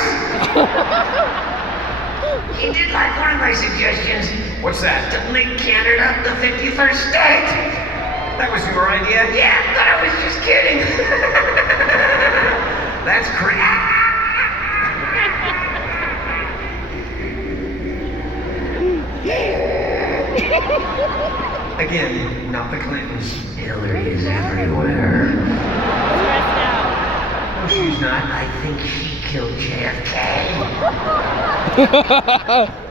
He did like one of my suggestions. What's that? To make Canada the 51st state. That was your idea? Yeah, but I was just kidding. That's crazy. Again, not the Clintons. Hillary is everywhere. No, she's not. I think she killed JFK.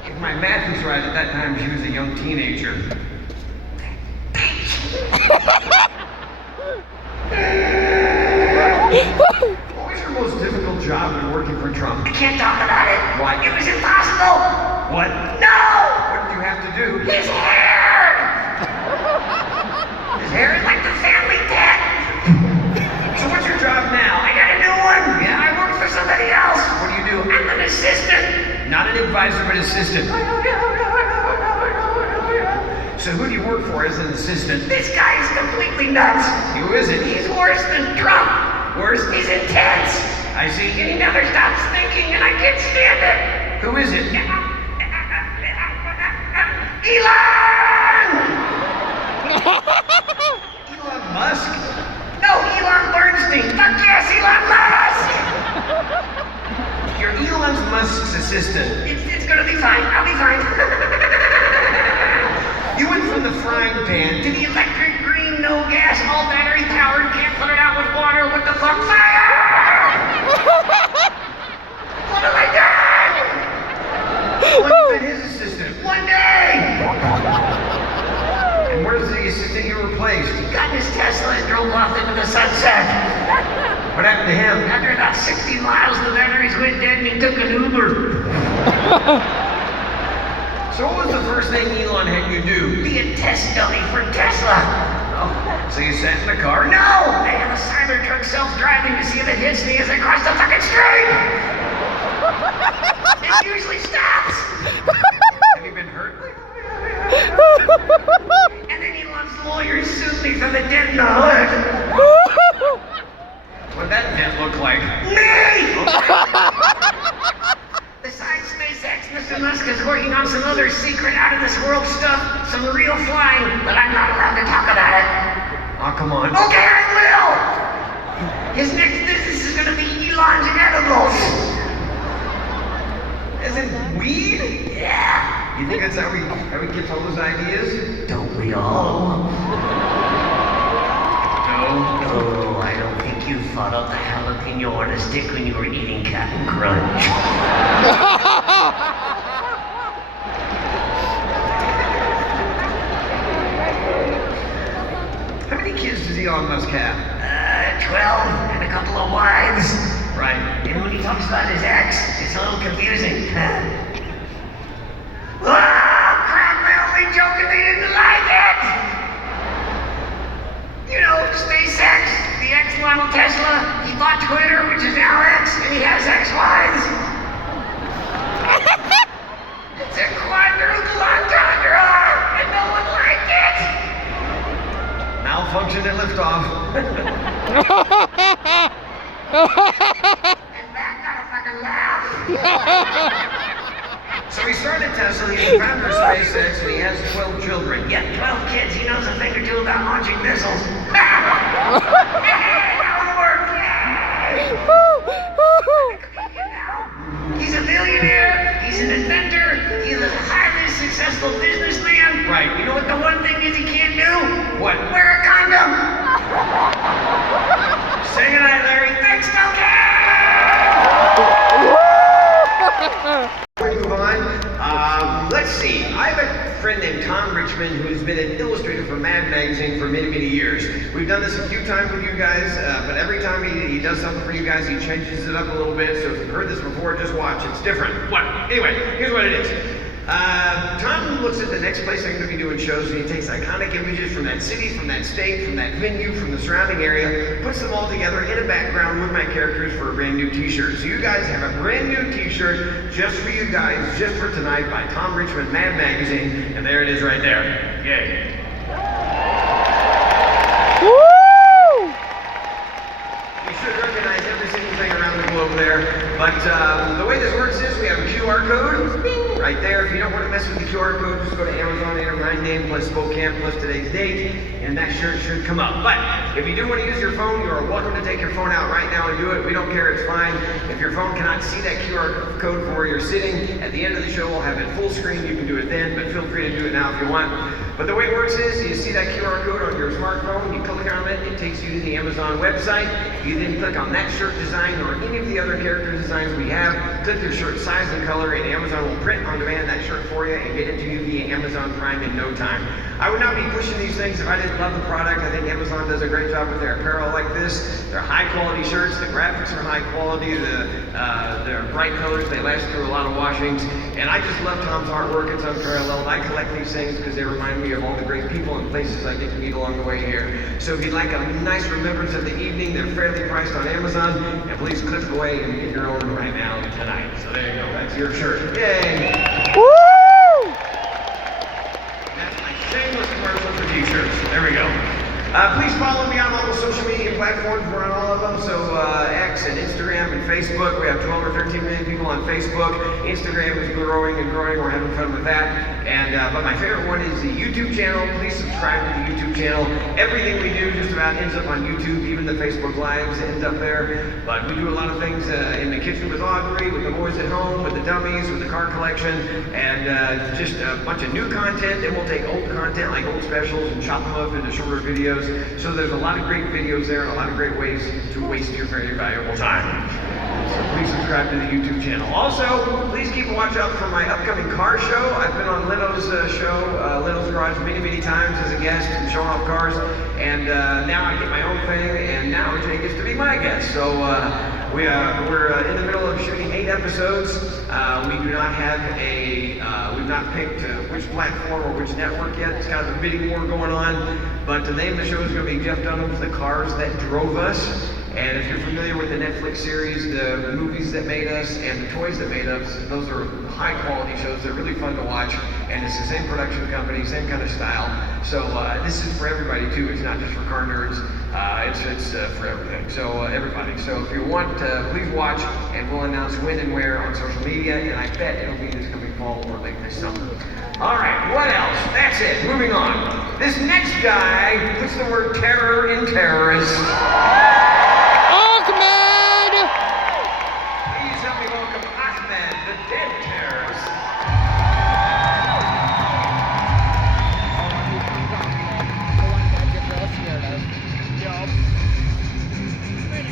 If my math is right, at that time she was a young teenager. What was your most difficult job when working for Trump? I can't talk about it. Why? It was impossible. What? No! What did you have to do? His hair! His hair is like the family pet. So what's your job now? I got a new one. Yeah, I work for somebody else. What do you do? I'm an assistant. Not an advisor, but assistant. So who do you work for as an assistant? This guy is completely nuts. Who is it? He's worse than Trump. Worse? He's intense. I see. And he never stops thinking, and I can't stand it. Who is it? Elon! Elon Musk? No, Elon Bernstein. Fuck yes, Elon Musk! You're Elon Musk's assistant. It's gonna be fine. I'll be fine. You went from the frying pan To the electric, green, no gas, all battery powered, can't put it out with water. What the fuck? Fire! What have I done? Well, you've been his assistant. One day! And where's the assistant you replaced? He got in his Tesla and drove off into the sunset. about 60 miles, the batteries went dead and he took an Uber. So what was the first thing Elon had you do? Be a test dummy for Tesla. Oh, so you sat in the car? No! They have a Cybertruck self-driving to see if it hits me as I cross the fucking street! It usually stops! Have you been hurt? And then Elon's lawyers sued me for the dent in the hood. What'd that dent look like? Me! Besides SpaceX, Mr. Musk is working on some other secret out-of-this-world stuff, some real flying, but I'm not allowed to talk about it. Oh, come on. Okay, I will! His next business is gonna be Elon's edibles. Is it weed? Yeah. You think that's how he gets all those ideas? Don't we all? No. Oh, I don't think you thought of the jalapeno on a stick when you were eating Captain Crunch. How many kids does Elon Musk have? 12 and a couple of wives. Right. And when he talks about his ex, it's a little confusing. Oh, crap, my only joke and they didn't like it! You know, SpaceX, the X model Tesla, he bought Twitter, which is now X, and he has ex-wives. It's a quadruple entendre, and no one liked it! Malfunction at liftoff. And that got a fucking laugh. So he started Tesla, he's the founder of SpaceX, and he has 12 children. Yeah, 12 kids, he knows a thing or two about launching missiles. Yay, that would work, yay! He's a billionaire, he's an inventor, he's a highly successful businessman. Right. You know what the one thing is he can't do? What? Wear a condom! Say goodnight, Larry. Thanks, Spokane! Before we move on, let's see. I have a friend named Tom Richmond who's been an illustrator for Mad Magazine for many, many years. We've done this a few times with you guys, but every time he does something for you guys, he changes it up a little bit. So if you've heard this before, just watch. It's different. What? Anyway, here's what it is. Tom looks at the next place I'm going to be doing shows, and he takes iconic images from that city, from that state, from that venue, from the surrounding area, puts them all together in a background with my characters for a brand new t-shirt. So you guys have a brand new t-shirt just for you guys, just for tonight, by Tom Richmond, Mad Magazine, and there it is right there. Yay. Woo! You should recognize every single thing around the globe there, but the way this works is we have a QR code, bing, right there. If you don't want to mess with the QR code, just go to Amazon, enter my name plus Spokane plus today's date, and that shirt should come up. But if you do want to use your phone, you are welcome to take your phone out right now and do it. We don't care, it's fine. If your phone cannot see that QR code from where you're sitting, at the end of the show we'll have it full screen. You can do it then, but feel free to do it now if you want. But the way it works is, you see that QR code on your smartphone, you click on it, it takes you to the Amazon website. You then click on that shirt design or any of the other character designs we have, click your shirt size and color, and Amazon will print on demand that shirt for you and get it to you via Amazon Prime in no time. I would not be pushing these things if I didn't love the product. I think Amazon does a great job with their apparel like this. They're high quality shirts, the graphics are high quality, they're bright colors, they last through a lot of washings, and I just love Tom's artwork. It's unparalleled. I collect these things because they remind me of all the great people and places I get to meet along the way here. So if you'd like a nice remembrance of the evening, they're fairly priced on Amazon, and please click away and get your own right now tonight. So there you go, that's your shirt. Yay! Woo! That's my shameless commercial for t-shirts. There we go. Please follow me on all the social media platforms. We're on all of them. So X and Instagram and Facebook. We have 12 or 13 million people on Facebook. Instagram is growing and growing. We're having fun with that. And but my favorite one is the YouTube channel. Please subscribe to the YouTube channel. Everything we do just about ends up on YouTube. Even the Facebook Lives end up there. But we do a lot of things in the kitchen with Audrey, with the boys at home, with the dummies, with the car collection, and just a bunch of new content. Then we'll take old content like old specials and chop them up into shorter videos. So there's a lot of great videos there and a lot of great ways to waste your very valuable time. So please subscribe to the YouTube channel. Also, please keep a watch out for my upcoming car show. I've been on Leno's show, Leno's Garage, many, many times as a guest and showing off cars. And now I get my own thing, and now Jay gets to be my guest. So We're in the middle of shooting 8 episodes. We do not have we've not picked which platform or which network yet. It's kind of a bidding war going on. But the name of the show is going to be Jeff Dunham's The Cars That Drove Us. And if you're familiar with the Netflix series, the movies that made us and the toys that made us, those are high quality shows. They're really fun to watch. And it's the same production company, same kind of style. So this is for everybody too. It's not just for car nerds. It's for everything. So everybody. So if you want, please watch, and we'll announce when and where on social media. And I bet it'll be this coming fall or late this summer. All right, what else? That's it. Moving on. This next guy puts the word terror in terrorist. Achmed! Please help me welcome Achmed, the dead terrorist. The one that gets real scared of. Yup. Make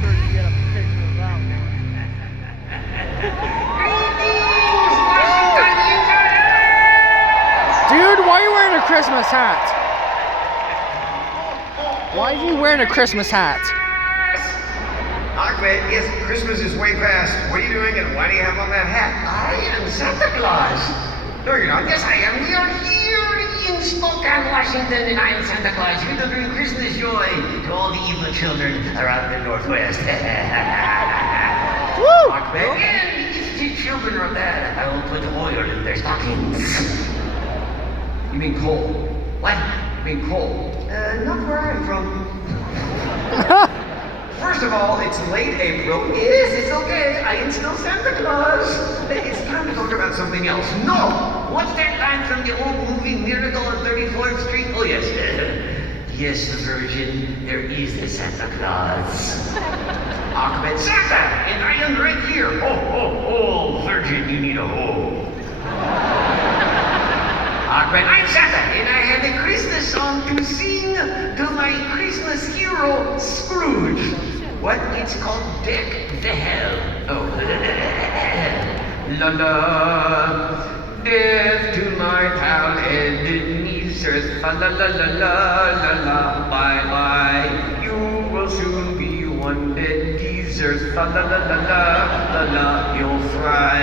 sure you get a picture of that one. Dude, why are you wearing a Christmas hat? Why are you wearing a Christmas hat? Achmed, yes, Christmas is way past. What are you doing and why do you have on that hat? I am Santa Claus. No, you're not. Yes, I am. We are here in Spokane, Washington, and I am Santa Claus, here to bring Christmas joy to all the evil children around the Northwest. Woo! Achmed? And if the children are bad, I will put oil in their stockings. You mean coal? What? You mean coal? Not where I'm from. First of all, it's late April. Yes, it's okay. I am still Santa Claus. It's time to talk about something else. No! What's that line from the old movie Miracle on 34th Street? Oh, yes. Yes, Virgin, there is a Santa Claus. Achmed, Santa! And I am right here. Oh, Virgin, you need a hoe. Achmed, I'm Santa, and I have a Christmas song to sing to my Christmas hero, Scrooge. What? It's called Deck the Hell. Oh. La la, death to my pal Ebenezer. Fa la la la la la la, bye bye. You will soon be one dead geezer. Fa la la la la la la, you'll fry.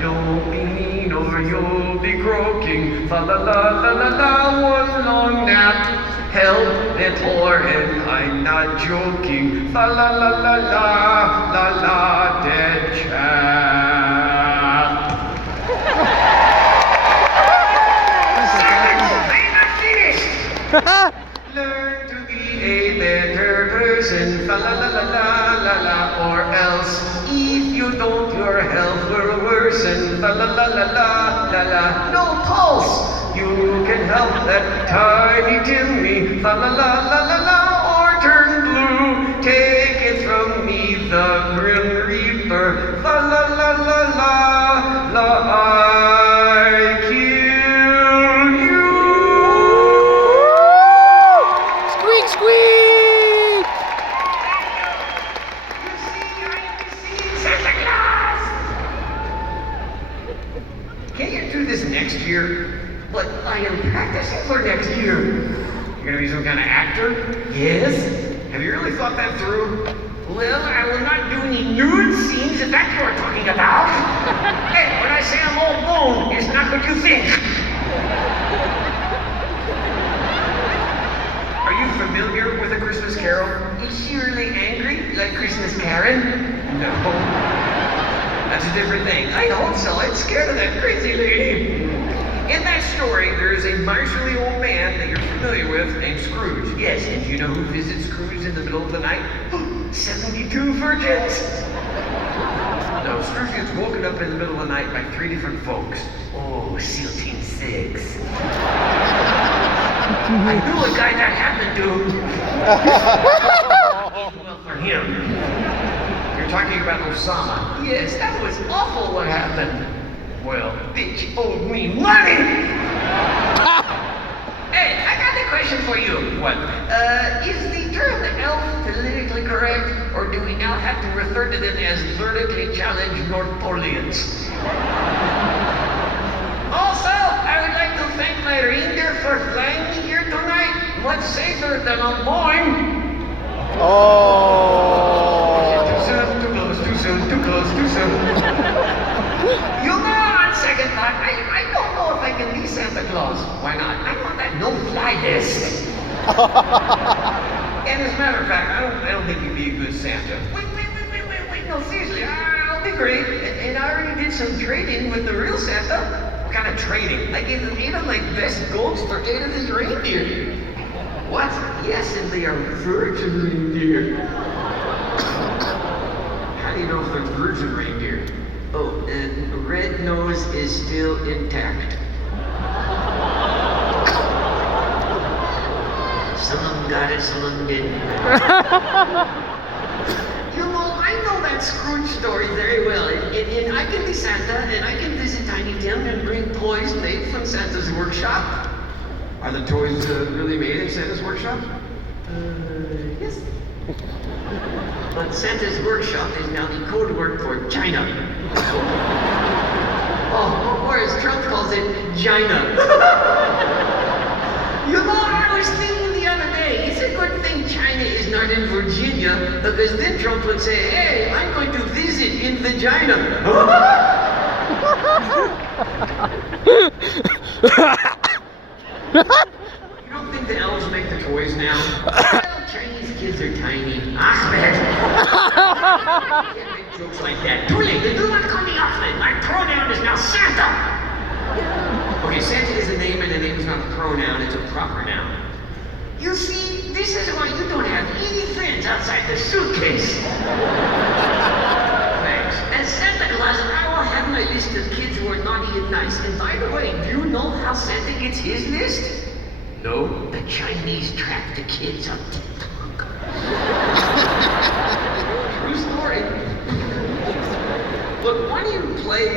Don't be mean or you'll be croaking. Fa la la la la la, one long nap. Help it or and I'm not joking. Fa la la la la la, dead chap. I'm not finished. Learn to be a better person. Fa la la la la la la, or else if you don't, your health will worsen. Fa la la la la la la, no pulse. You can help that tiny Timmy, fa la la la la la, or turn blue. Take it from me, the Grim Reaper, fa la la la la la, I kill you. Squeak, squeak! You see, Santa Claus. Can't you do this next year? But I am practicing for next year. You're gonna be some kind of actor? Yes? Have you really thought that through? Well, I will not do any nude scenes if that's what you're talking about. Hey, when I say I'm all bone, it's not what you think. Are you familiar with A Christmas Carol? Is she really angry, like Christmas Karen? No. That's a different thing. I hope so. I'm scared of that crazy lady. In that story, there is a miserly old man that you're familiar with named Scrooge. Yes, and Do you know who visits Scrooge in the middle of the night? 72 virgins. No, Scrooge gets woken up in the middle of the night by 3 different folks. Oh, SEAL Team 6. I knew a guy that happened to. Well, for him. You're talking about Osama. Yes, that was awful what happened. Well, Bitch owed me money! Hey, I got a question for you. what? Is the term elf politically correct, or do we now have to refer to them as vertically challenged North Poleans? Also, I would like to thank my reindeer for flying me here tonight. Much safer than on Boeing. Oh. Too soon, too soon, too close, too soon. You know, on second thought, I don't know if I can be Santa Claus. Why not? I'm on that no-fly list. And as a matter of fact, I don't think you'd be a good Santa. Wait, no, seriously, I'll be great. And I already did some trading with the real Santa. What kind of trading? I gave him 8 of my best goats for 8 of his reindeer. What? Yes, and they are virgin reindeer. How do you know if they're virgin reindeer? Oh, and red nose is still intact. Some of them got it, some of them didn't. You know, I know that Scrooge story very well. And I can be Santa, and I can visit Tiny Tim and bring toys made from Santa's workshop. Are the toys really made in Santa's workshop? Yes. But Santa's workshop is now the code word for China. Or as Trump calls it, Gina. You know, I was thinking the other day, it's a good thing China is not in Virginia, because then Trump would say, hey, I'm going to visit in vagina. You don't think the elves make the toys now? Well, Chinese kids are tiny. Achmed! Can't make jokes like that. Too late, do not call me Achmed. My pronoun is now Santa! Okay, Santa is a name, and a name is not a pronoun, it's a proper noun. You see, this is why you don't have any friends outside the suitcase. Thanks. As Santa Claus, I will have my list of kids who are naughty and nice. And by the way, do you know how Santa gets his list? No. The Chinese track the kids on TikTok. True story. Look, why do you play